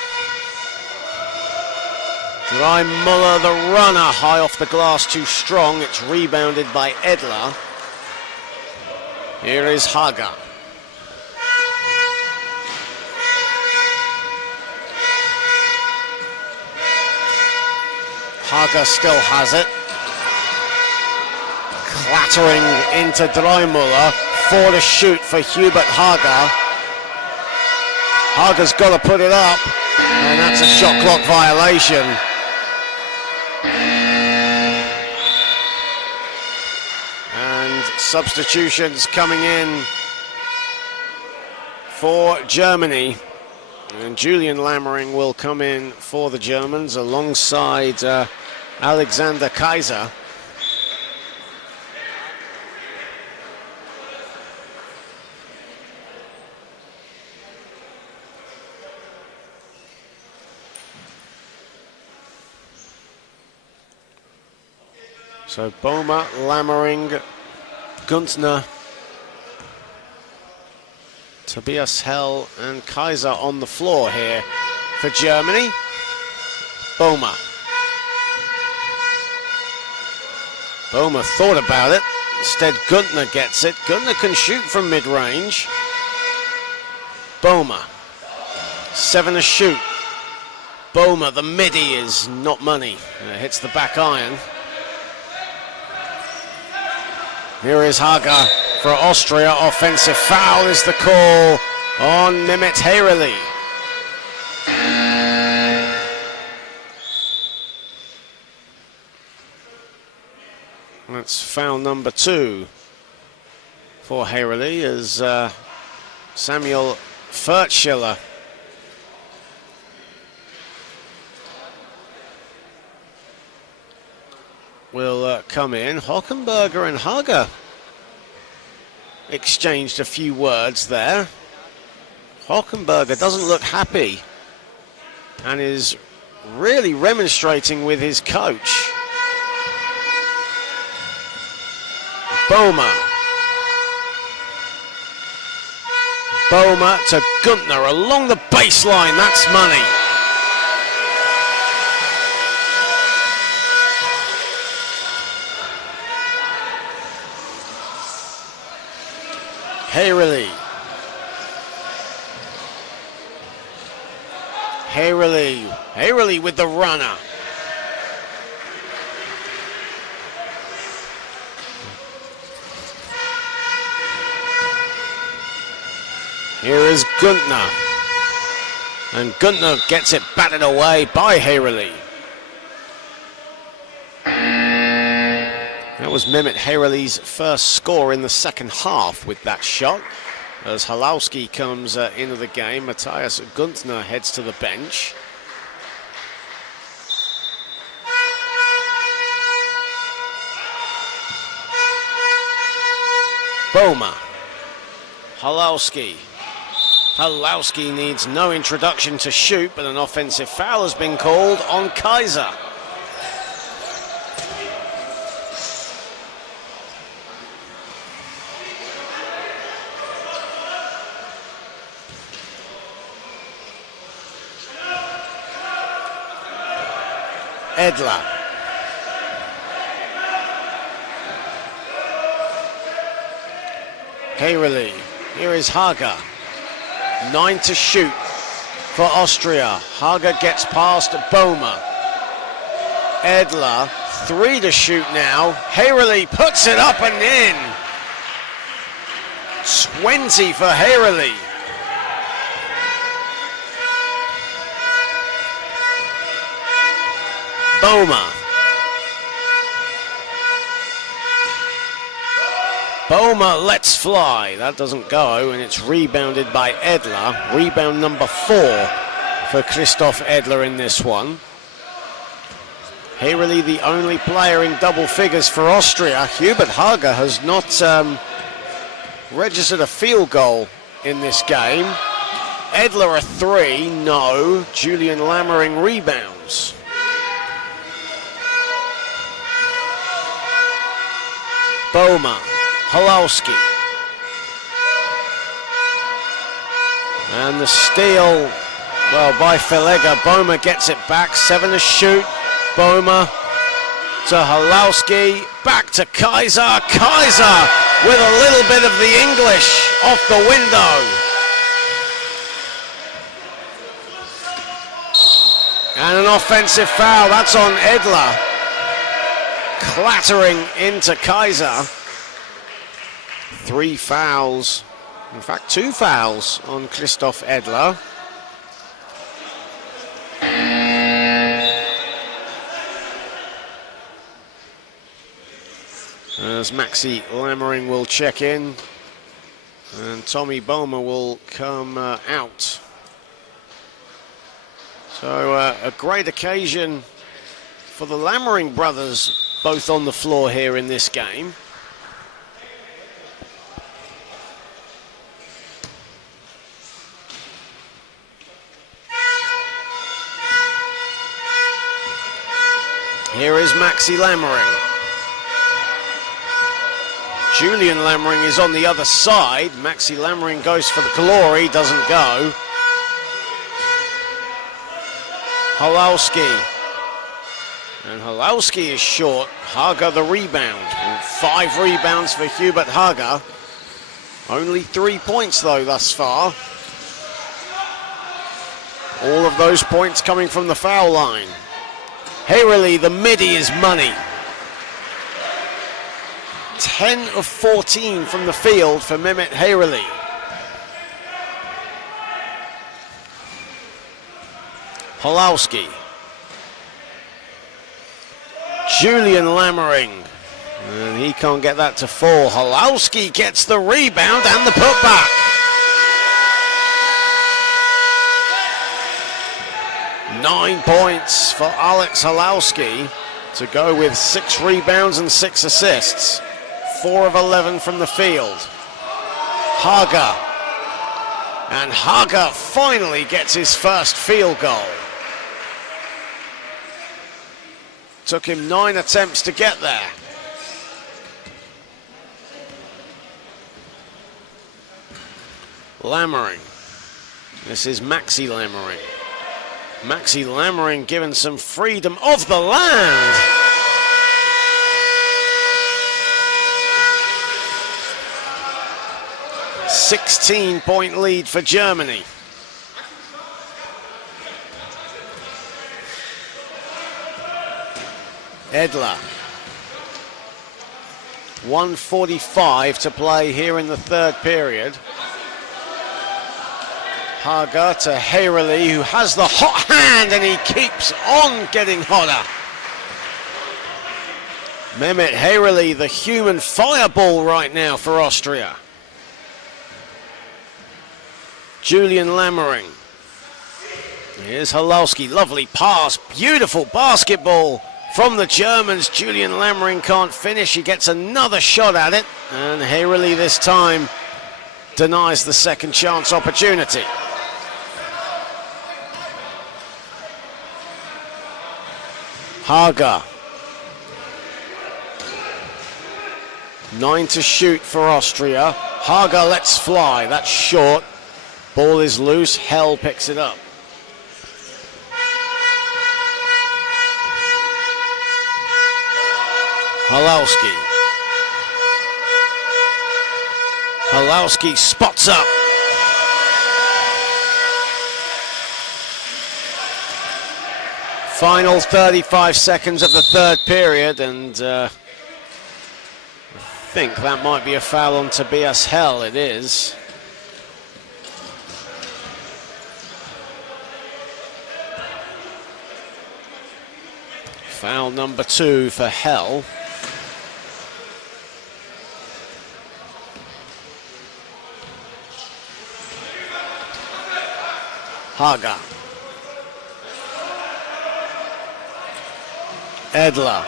Dreimüller, the runner, high off the glass, too strong. It's rebounded by Edler. Here is Haga. Haga still has it. Clattering into Dreimüller. 4 to shoot for Hubert Haga. Haga's got to put it up, and that's a shot clock violation. And substitutions coming in for Germany. And Julian Lammering will come in for the Germans alongside Alexander Kaiser. So Boma, Lammering, Günzner, Tobias Hell and Kaiser on the floor here for Germany. Boma. Boma thought about it. Instead, Günzner gets it. Günzner can shoot from mid-range. Boma. 7 to shoot. Boma, the midi is not money. Hits the back iron. Here is Haga for Austria. Offensive foul is the call on Mehmet Heyreli. That's foul number 2 for Heyreli as Samuel Furtschiller will come in. Hochenberger and Haga exchanged a few words there. Hochenberger doesn't look happy and is really remonstrating with his coach. Boma. Boma to Günzner along the baseline. That's money. Hayrily. Hayrily with the runner. Here is Guntner. And Guntner gets it batted away by Hayrily. That was Mehmet Hayrily's first score in the second half with that shot. As Halowski comes into the game, Matthias Guntner heads to the bench. Boma. Halowski. Halowski needs no introduction to shoot, but an offensive foul has been called on Kaiser. Edler. Hayrily. Here is Haga. 9 to shoot for Austria. Haga gets past Boma. Edler. 3 to shoot now. Hayrily puts it up and in. 20 for Hayrily. Boma. Boma lets fly. That doesn't go, and it's rebounded by Edler. Rebound number 4 for Christoph Edler in this one. Hayrily the only player in double figures for Austria. Hubert Haga has not registered a field goal in this game. Edler a 3, no. Julian Lammering rebounds. Boma, Halowski. And the steal, well, by Felega. Boma gets it back, 7 to shoot. Boma to Halowski, back to Kaiser. Kaiser with a little bit of the English off the window. And an offensive foul, that's on Edler. Clattering into Kaiser. 3 fouls, in fact 2 fouls on Christoph Edler. As Maxi Lammering will check in and Tommy Boma will come out. So a great occasion for the Lammering brothers, both on the floor here in this game. Here is Maxi Lammering. Julian Lammering is on the other side. Maxi Lammering goes for the glory, doesn't go. Halowski. And Halowski is short. Haga the rebound. 5 rebounds for Hubert Haga. Only 3 points though thus far. All of those points coming from the foul line. Hayrily, the midi is money. 10 of 14 from the field for Mehmet Hayrily. Halowski. Julian Lammering. And he can't get that to fall. Halowski gets the rebound and the putback. Nine points for Alex Halowski to go with 6 rebounds and 6 assists. 4 of 11 from the field. Haga. And Haga finally gets his first field goal. Took him 9 attempts to get there. Lammering. This is Maxi Lammering. Maxi Lammering given some freedom of the land. 16-point lead for Germany. Edler. 1:45 to play here in the third period. Haga to Hayreli, who has the hot hand, and he keeps on getting hotter. Mehmet Hayreli, the human fireball right now for Austria. Julian Lammering. Here's Halowski, lovely pass, beautiful basketball from the Germans. Julian Lammering can't finish, he gets another shot at it, and Hayreli this time denies the second chance opportunity. Haga. 9 to shoot for Austria. Haga lets fly, that's short. Ball is loose, Hell picks it up. Halowski. Halowski spots up. Final 35 seconds of the third period, and I think that might be a foul on Tobias Hell. It is. Foul number 2 for Hell. Haga. Edler.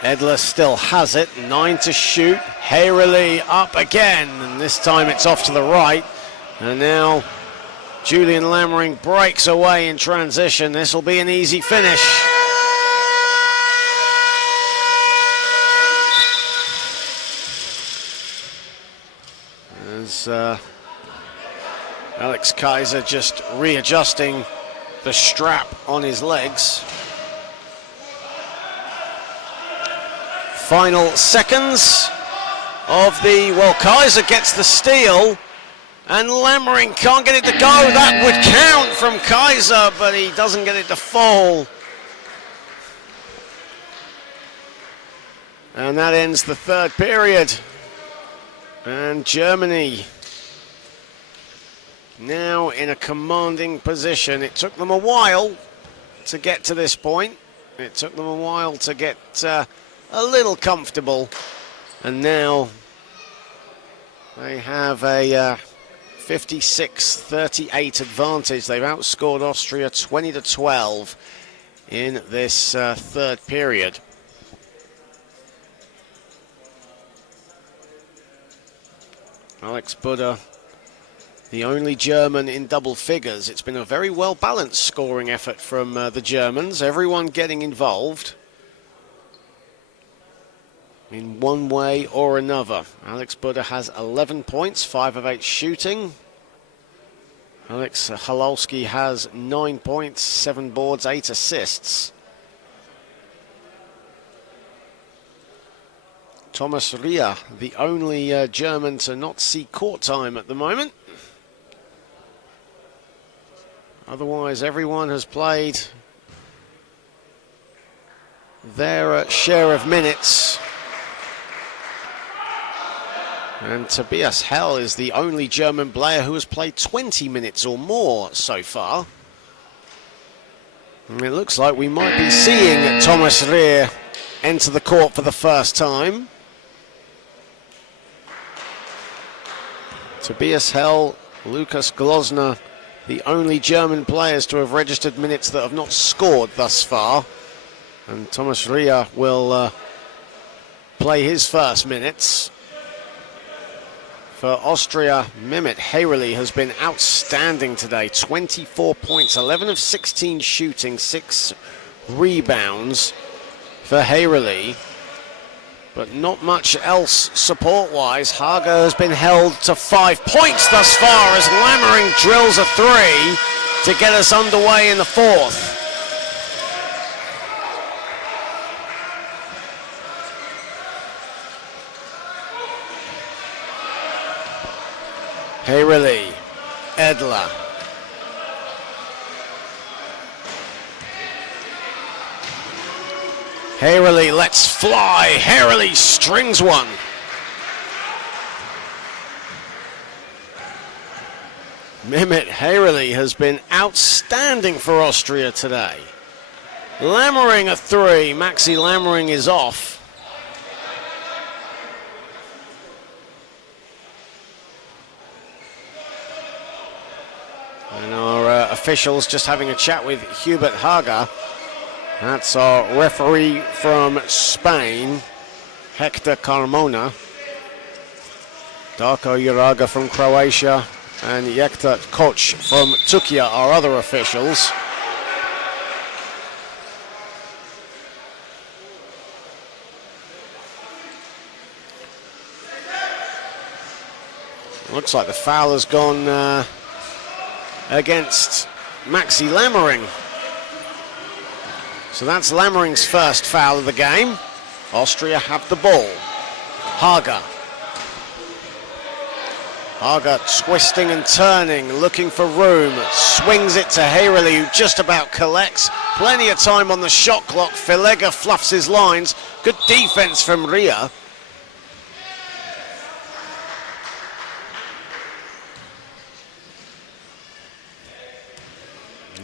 Edler still has it, 9 to shoot. Hayreli up again, and this time it's off to the right. And now Julian Lammering breaks away in transition. This will be an easy finish. As Alex Kaiser just readjusting the strap on his legs. Final seconds of the, well, Kaiser gets the steal, and Lammering can't get it to go. That would count from Kaiser, but he doesn't get it to fall. And that ends the third period. And Germany now in a commanding position. It took them a while to get to this point. It took them a while to get a little comfortable. And now they have a 56-38 advantage. They've outscored Austria 20-12 in this third period. Alex Buda, the only German in double figures. It's been a very well-balanced scoring effort from the Germans. Everyone getting involved in one way or another. Alex Buda has 11 points, 5 of 8 shooting. Alex Halowski has 9 points, 7 boards, 8 assists. Thomas Ria, the only German to not see court time at the moment. Otherwise, everyone has played their share of minutes. And Tobias Hell is the only German player who has played 20 minutes or more so far. And it looks like we might be seeing Thomas Ria enter the court for the first time. Tobias Hell, Lukas Glosner, the only German players to have registered minutes that have not scored thus far. And Thomas Ria will play his first minutes. For Austria, Mehmet Hayreli has been outstanding today. 24 points, 11 of 16 shooting, 6 rebounds for Hayreli. But not much else support-wise. Haga has been held to 5 points thus far as Lammering drills a 3 to get us underway in the fourth. Hayrily, Edler. Hayrily lets fly. Hayrily strings one. Mehmet Hayrily has been outstanding for Austria today. Lammering a 3. Maxi Lammering is off. And our officials just having a chat with Hubert Haga. That's our referee from Spain, Hector Carmona. Darko Juraga from Croatia and Jekta Koch from Turkey are other officials. Looks like the foul has gone against Maxi Lammering. So that's Lammering's first foul of the game. Austria have the ball. Haga. Haga twisting and turning, looking for room. Swings it to Hayrily, who just about collects. Plenty of time on the shot clock. Filega fluffs his lines. Good defense from Ria.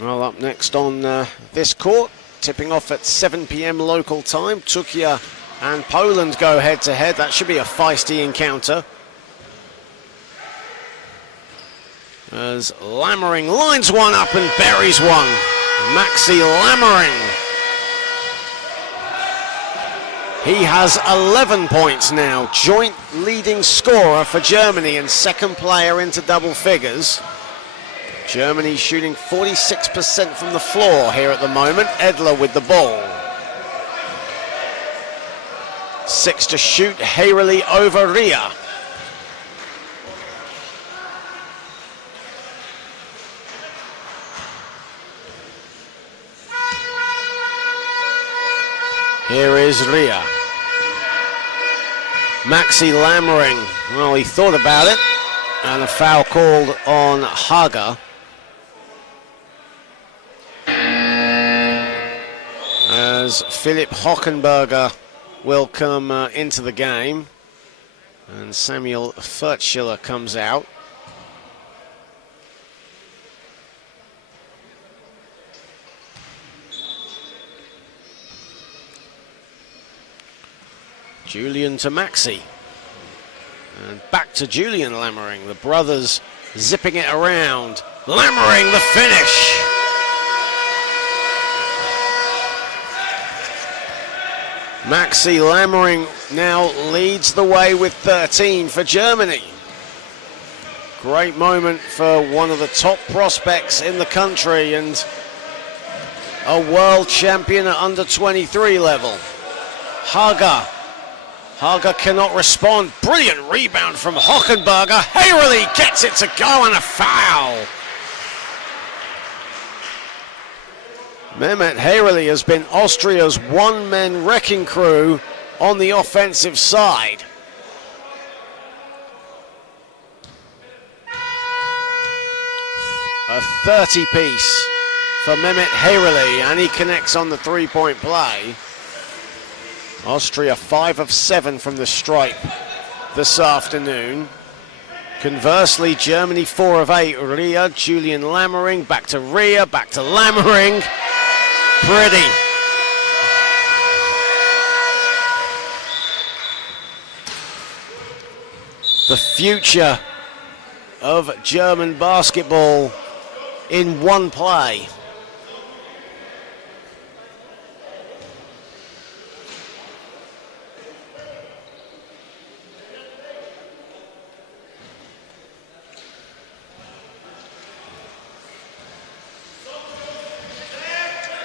Well, up next on this court, tipping off at 7 p.m. local time. Turkey and Poland go head-to-head. That should be a feisty encounter. As Lammering lines one up and buries one. Maxi Lammering. He has 11 points now. Joint leading scorer for Germany and second player into double figures. Germany shooting 46% from the floor here at the moment. Edler with the ball. 6 to shoot. Hayrily over Ria. Here is Ria. Maxi Lammering. Well, he thought about it. And a foul called on Haga. As Philipp Hockenberger will come into the game. And Samuel Furtschiller comes out. Julian to Maxi. And back to Julian Lammering. The brothers zipping it around. Lammering the finish. Maxi Lammering now leads the way with 13 for Germany. Great moment for one of the top prospects in the country and a world champion at under 23 level. Haga. Haga cannot respond. Brilliant rebound from Hockenberger. Hayrily gets it to go and a foul. Mehmet Hayrily has been Austria's one-man wrecking crew on the offensive side. A 30-piece for Mehmet Hayrily, and he connects on the three-point play. Austria 5 of 7 from the stripe this afternoon. Conversely, Germany 4 of 8. Ria, Julian Lammering, back to Ria, back to Lammering. Pretty. The future of German basketball in one play.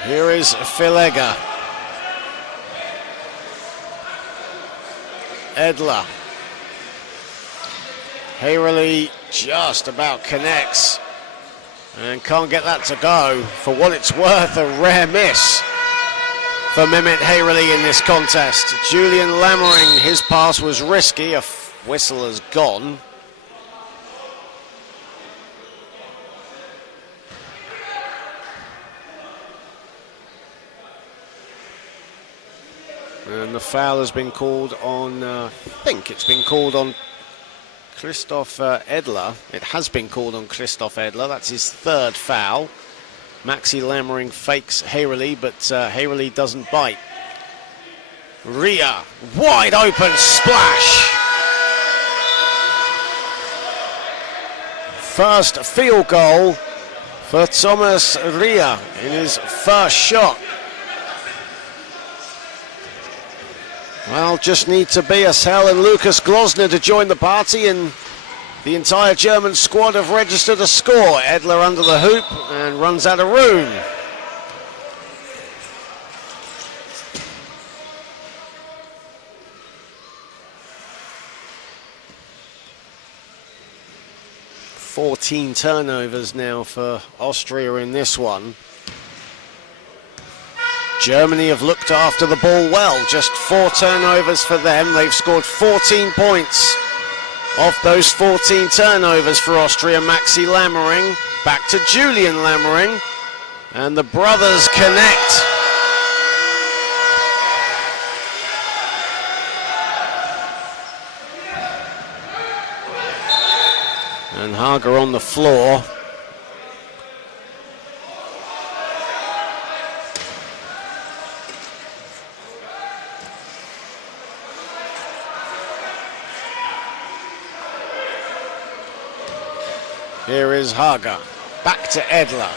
Here is Filega. Edler. Hayrily just about connects and can't get that to go. For what it's worth, a rare miss for Mehmet Hayrily in this contest. Julian Lammering, his pass was risky. A whistle has gone. And the foul has been called on, I think it's been called on Christoph Edler. It has been called on Christoph Edler. That's his third foul. Maxi Lammering fakes Hayrely, but Hayrely doesn't bite. Ria, wide open splash. First field goal for Thomas Ria in his first shot. Well, just need Tobias Hell and Lucas Glosner to join the party, and the entire German squad have registered a score. Edler under the hoop and runs out of room. Fourteen turnovers now for Austria in this one. Germany have looked after the ball well. Just 4 turnovers for them. They've scored 14 points off those 14 turnovers for Austria. Maxi Lammering back to Julian Lammering, and the brothers connect. And Hager on the floor. Here is Hager, back to Edler.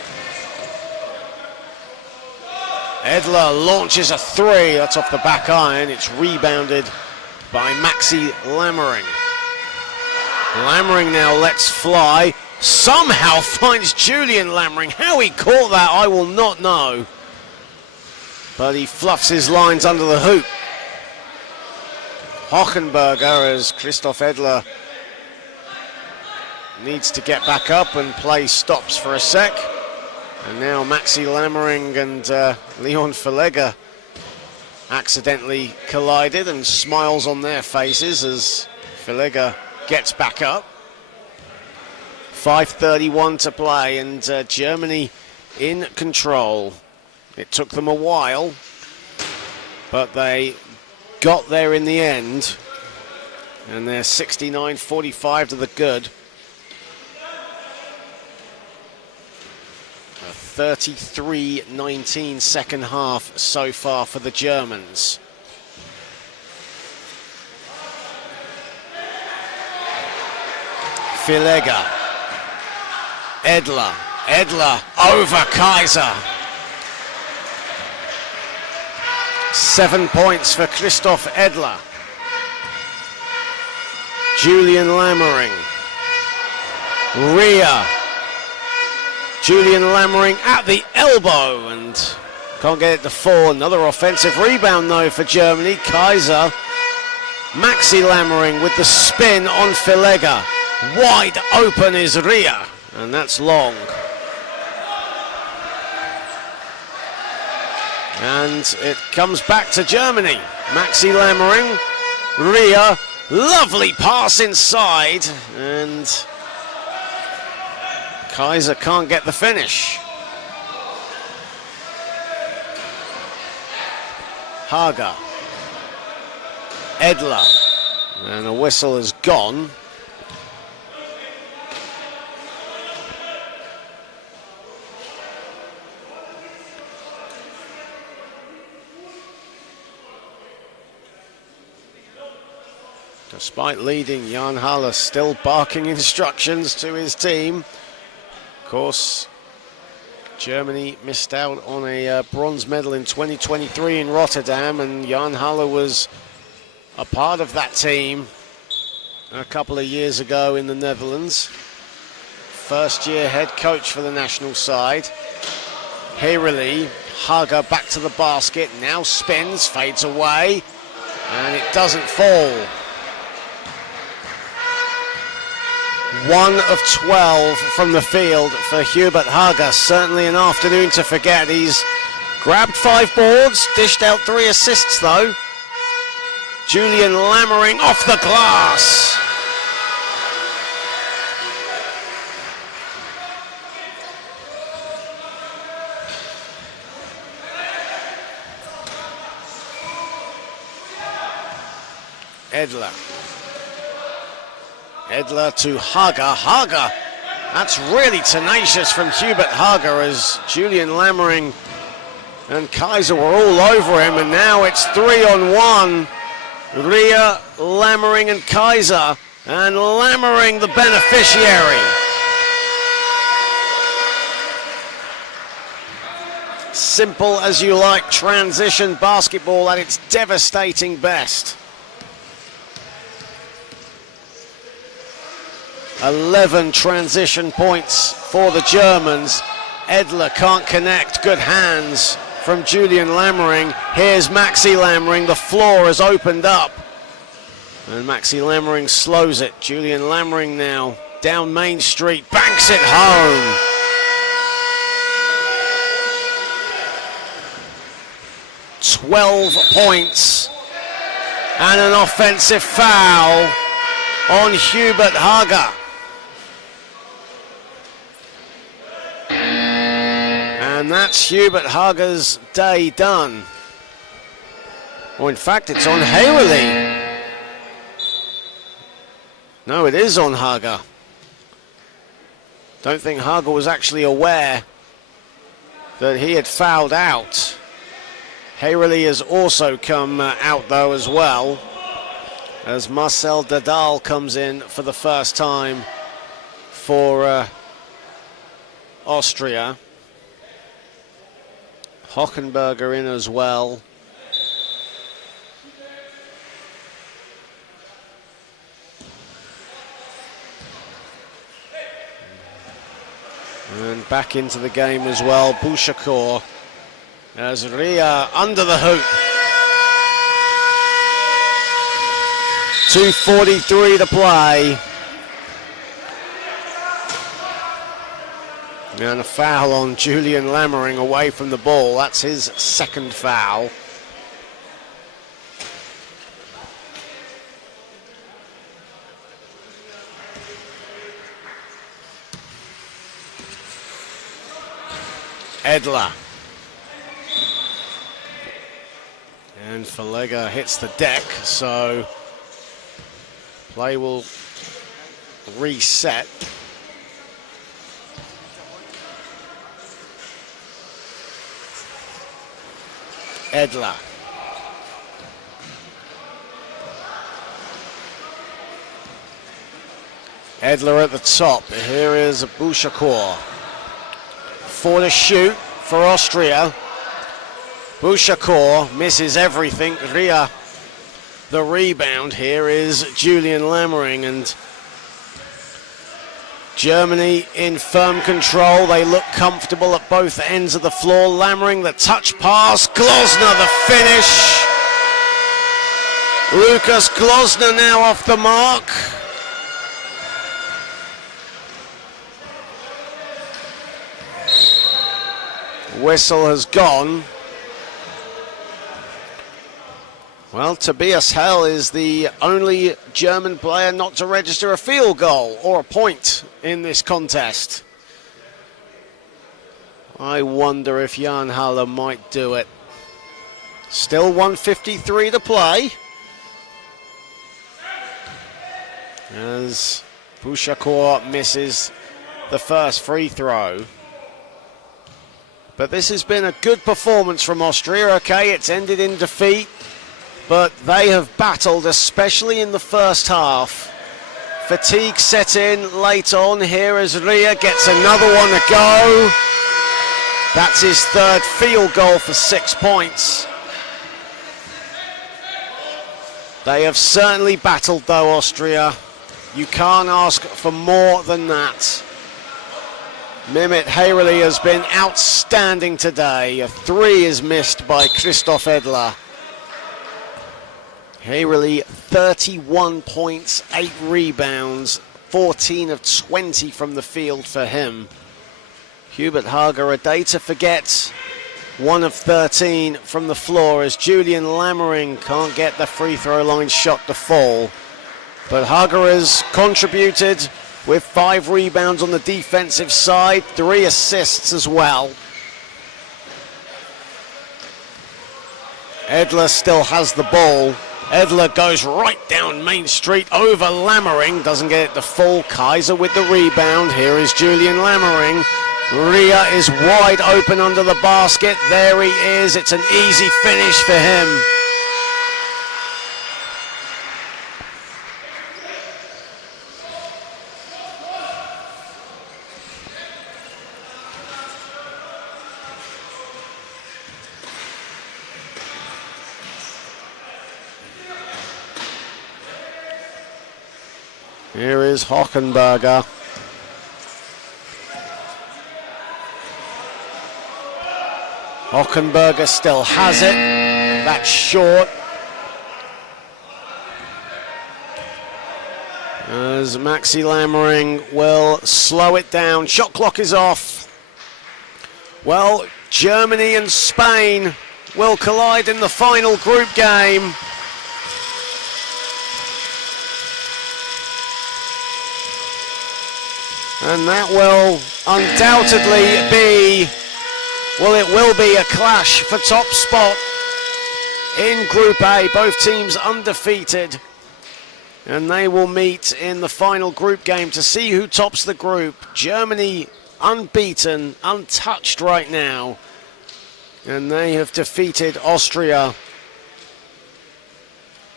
Edler launches a 3, that's off the back iron. It's rebounded by Maxi Lammering. Lammering now lets fly, somehow finds Julian Lammering. How he caught that, I will not know. But he fluffs his lines under the hoop. Hochenberger, as Christoph Edler needs to get back up, and play stops for a sec. And now Maxi Lammering and Leon Verlegger accidentally collided, and smiles on their faces as Verlegger gets back up. 5:31 to play, and Germany in control. It took them a while, but they got there in the end, and they're 69-45 to the good. A 33-19 second half so far for the Germans. Verlegger, Edler over Kaiser. 7 points for Christoph Edler. Julian Lammering, Ria. Julian Lammering at the elbow and can't get it to fall. Another offensive rebound though for Germany. Kaiser, Maxi Lammering with the spin on Verlegger. Wide open is Ria, and that's long. And it comes back to Germany. Maxi Lammering, Ria, lovely pass inside, and Kaiser can't get the finish. Hager, Edler, and a whistle has gone. Despite leading, Jan Haller still barking instructions to his team. Of course, Germany missed out on a bronze medal in 2023 in Rotterdam, and Jan Haller was a part of that team a couple of years ago in the Netherlands. First year head coach for the national side. Hayrely, Hager back to the basket, now spins, fades away, and it doesn't fall. 1 of 12 from the field for Hubert Hager. Certainly an afternoon to forget. He's grabbed 5 boards, dished out 3 assists though. Julian Lammering off the glass. Edler. Edler to Hager. Hager, that's really tenacious from Hubert Hager, as Julian Lammering and Kaiser were all over him, and now it's 3-on-1. Ria, Lammering and Kaiser, and Lammering the beneficiary. Simple as you like transition basketball at its devastating best. 11 transition points for the Germans. Edler can't connect. Good hands from Julian Lammering. Here's Maxi Lammering. The floor has opened up. And Maxi Lammering slows it. Julian Lammering now down Main Street. Banks it home. .12 points. And an offensive foul on Hubert Hager. And that's Hubert Hager's day done. Or in fact, it's on Hayrley. No, it is on Hager. Don't think Hager was actually aware that he had fouled out. Hayrley has also come out though as well, as Marcel Dadal comes in for the first time for Austria. Hockenberger in as well. And back into the game as well, Bouchakor, as Ria under the hoop. 2:43 to play. And a foul on Julian Lammering away from the ball. That's his second foul. Edler. And Falega hits the deck, so play will reset. Edler. Edler at the top. Here is Bouchakor. 4 to shoot for Austria. Bouchakor misses everything. Ria, the rebound. Here is Julian Lammering, and Germany in firm control. They look comfortable at both ends of the floor. Lammering, the touch pass. Glosner, the finish. Lucas Glosner now off the mark. Whistle has gone. Well, Tobias Hell is the only German player not to register a field goal or a point in this contest. I wonder if Jan Haller might do it. Still 1:53 to play, as Bouchakor misses the first free throw. But this has been a good performance from Austria. Okay, it's ended in defeat, but they have battled, especially in the first half. Fatigue set in late on. Here as Ria gets another one to go. That's his third field goal for 6 points. They have certainly battled though, Austria. You can't ask for more than that. Mehmet Hayrli has been outstanding today. A 3 is missed by Christoph Edler. Hayrli, 31 points, 8 rebounds, 14 of 20 from the field for him. Hubert Hager, a day to forget. 1 of 13 from the floor, as Julian Lammering can't get the free throw line shot to fall. But Hager has contributed with 5 rebounds on the defensive side, 3 assists as well. Edler still has the ball. Edler goes right down Main Street over Lammering, doesn't get it to fall. Kaiser with the rebound. Here is Julian Lammering. Ria is wide open under the basket. There he is. It's an easy finish for him. Here is Hockenberger. Hockenberger still has it. That's short. As Maxi Lammering will slow it down. Shot clock is off. Well, Germany and Spain will collide in the final group game. And that will undoubtedly be, well, it will be a clash for top spot in Group A. Both teams undefeated. And they will meet in the final group game to see who tops the group. Germany unbeaten, untouched right now. And they have defeated Austria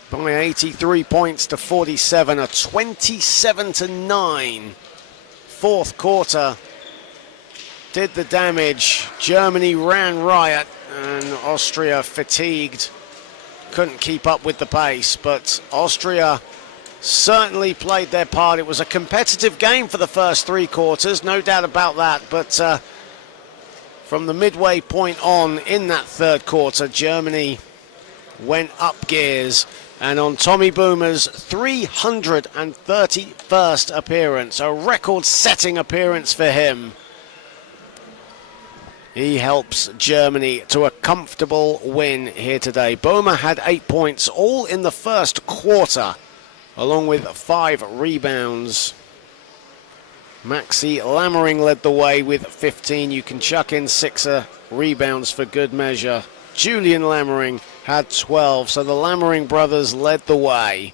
by 83 points to 47, a 27-9. Fourth quarter did the damage. Germany ran riot and Austria fatigued. Couldn't keep up with the pace, but Austria certainly played their part. It was a competitive game for the first three quarters, no doubt about that, but from the midway point on in that third quarter, Germany went up gears. And on Tommy Boomer's 331st appearance, a record-setting appearance for him, he helps Germany to a comfortable win here today. Boomer had 8 points, all in the first quarter, along with 5 rebounds. Maxi Lammering led the way with 15. You can chuck in 6 rebounds for good measure. Julian Lammering had 12, so the Lammering brothers led the way.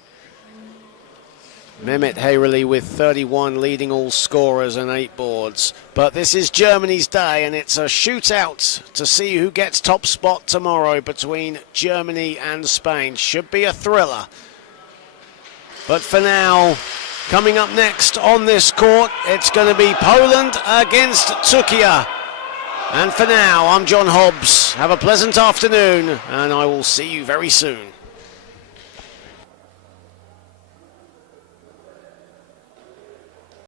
Mehmet Hayrili with 31, leading all scorers and 8 boards. But this is Germany's day, and it's a shootout to see who gets top spot tomorrow between Germany and Spain. Should be a thriller. But for now, coming up next on this court, it's going to be Poland against Turkey. And for now, I'm John Hobbs. Have a pleasant afternoon, and I will see you very soon.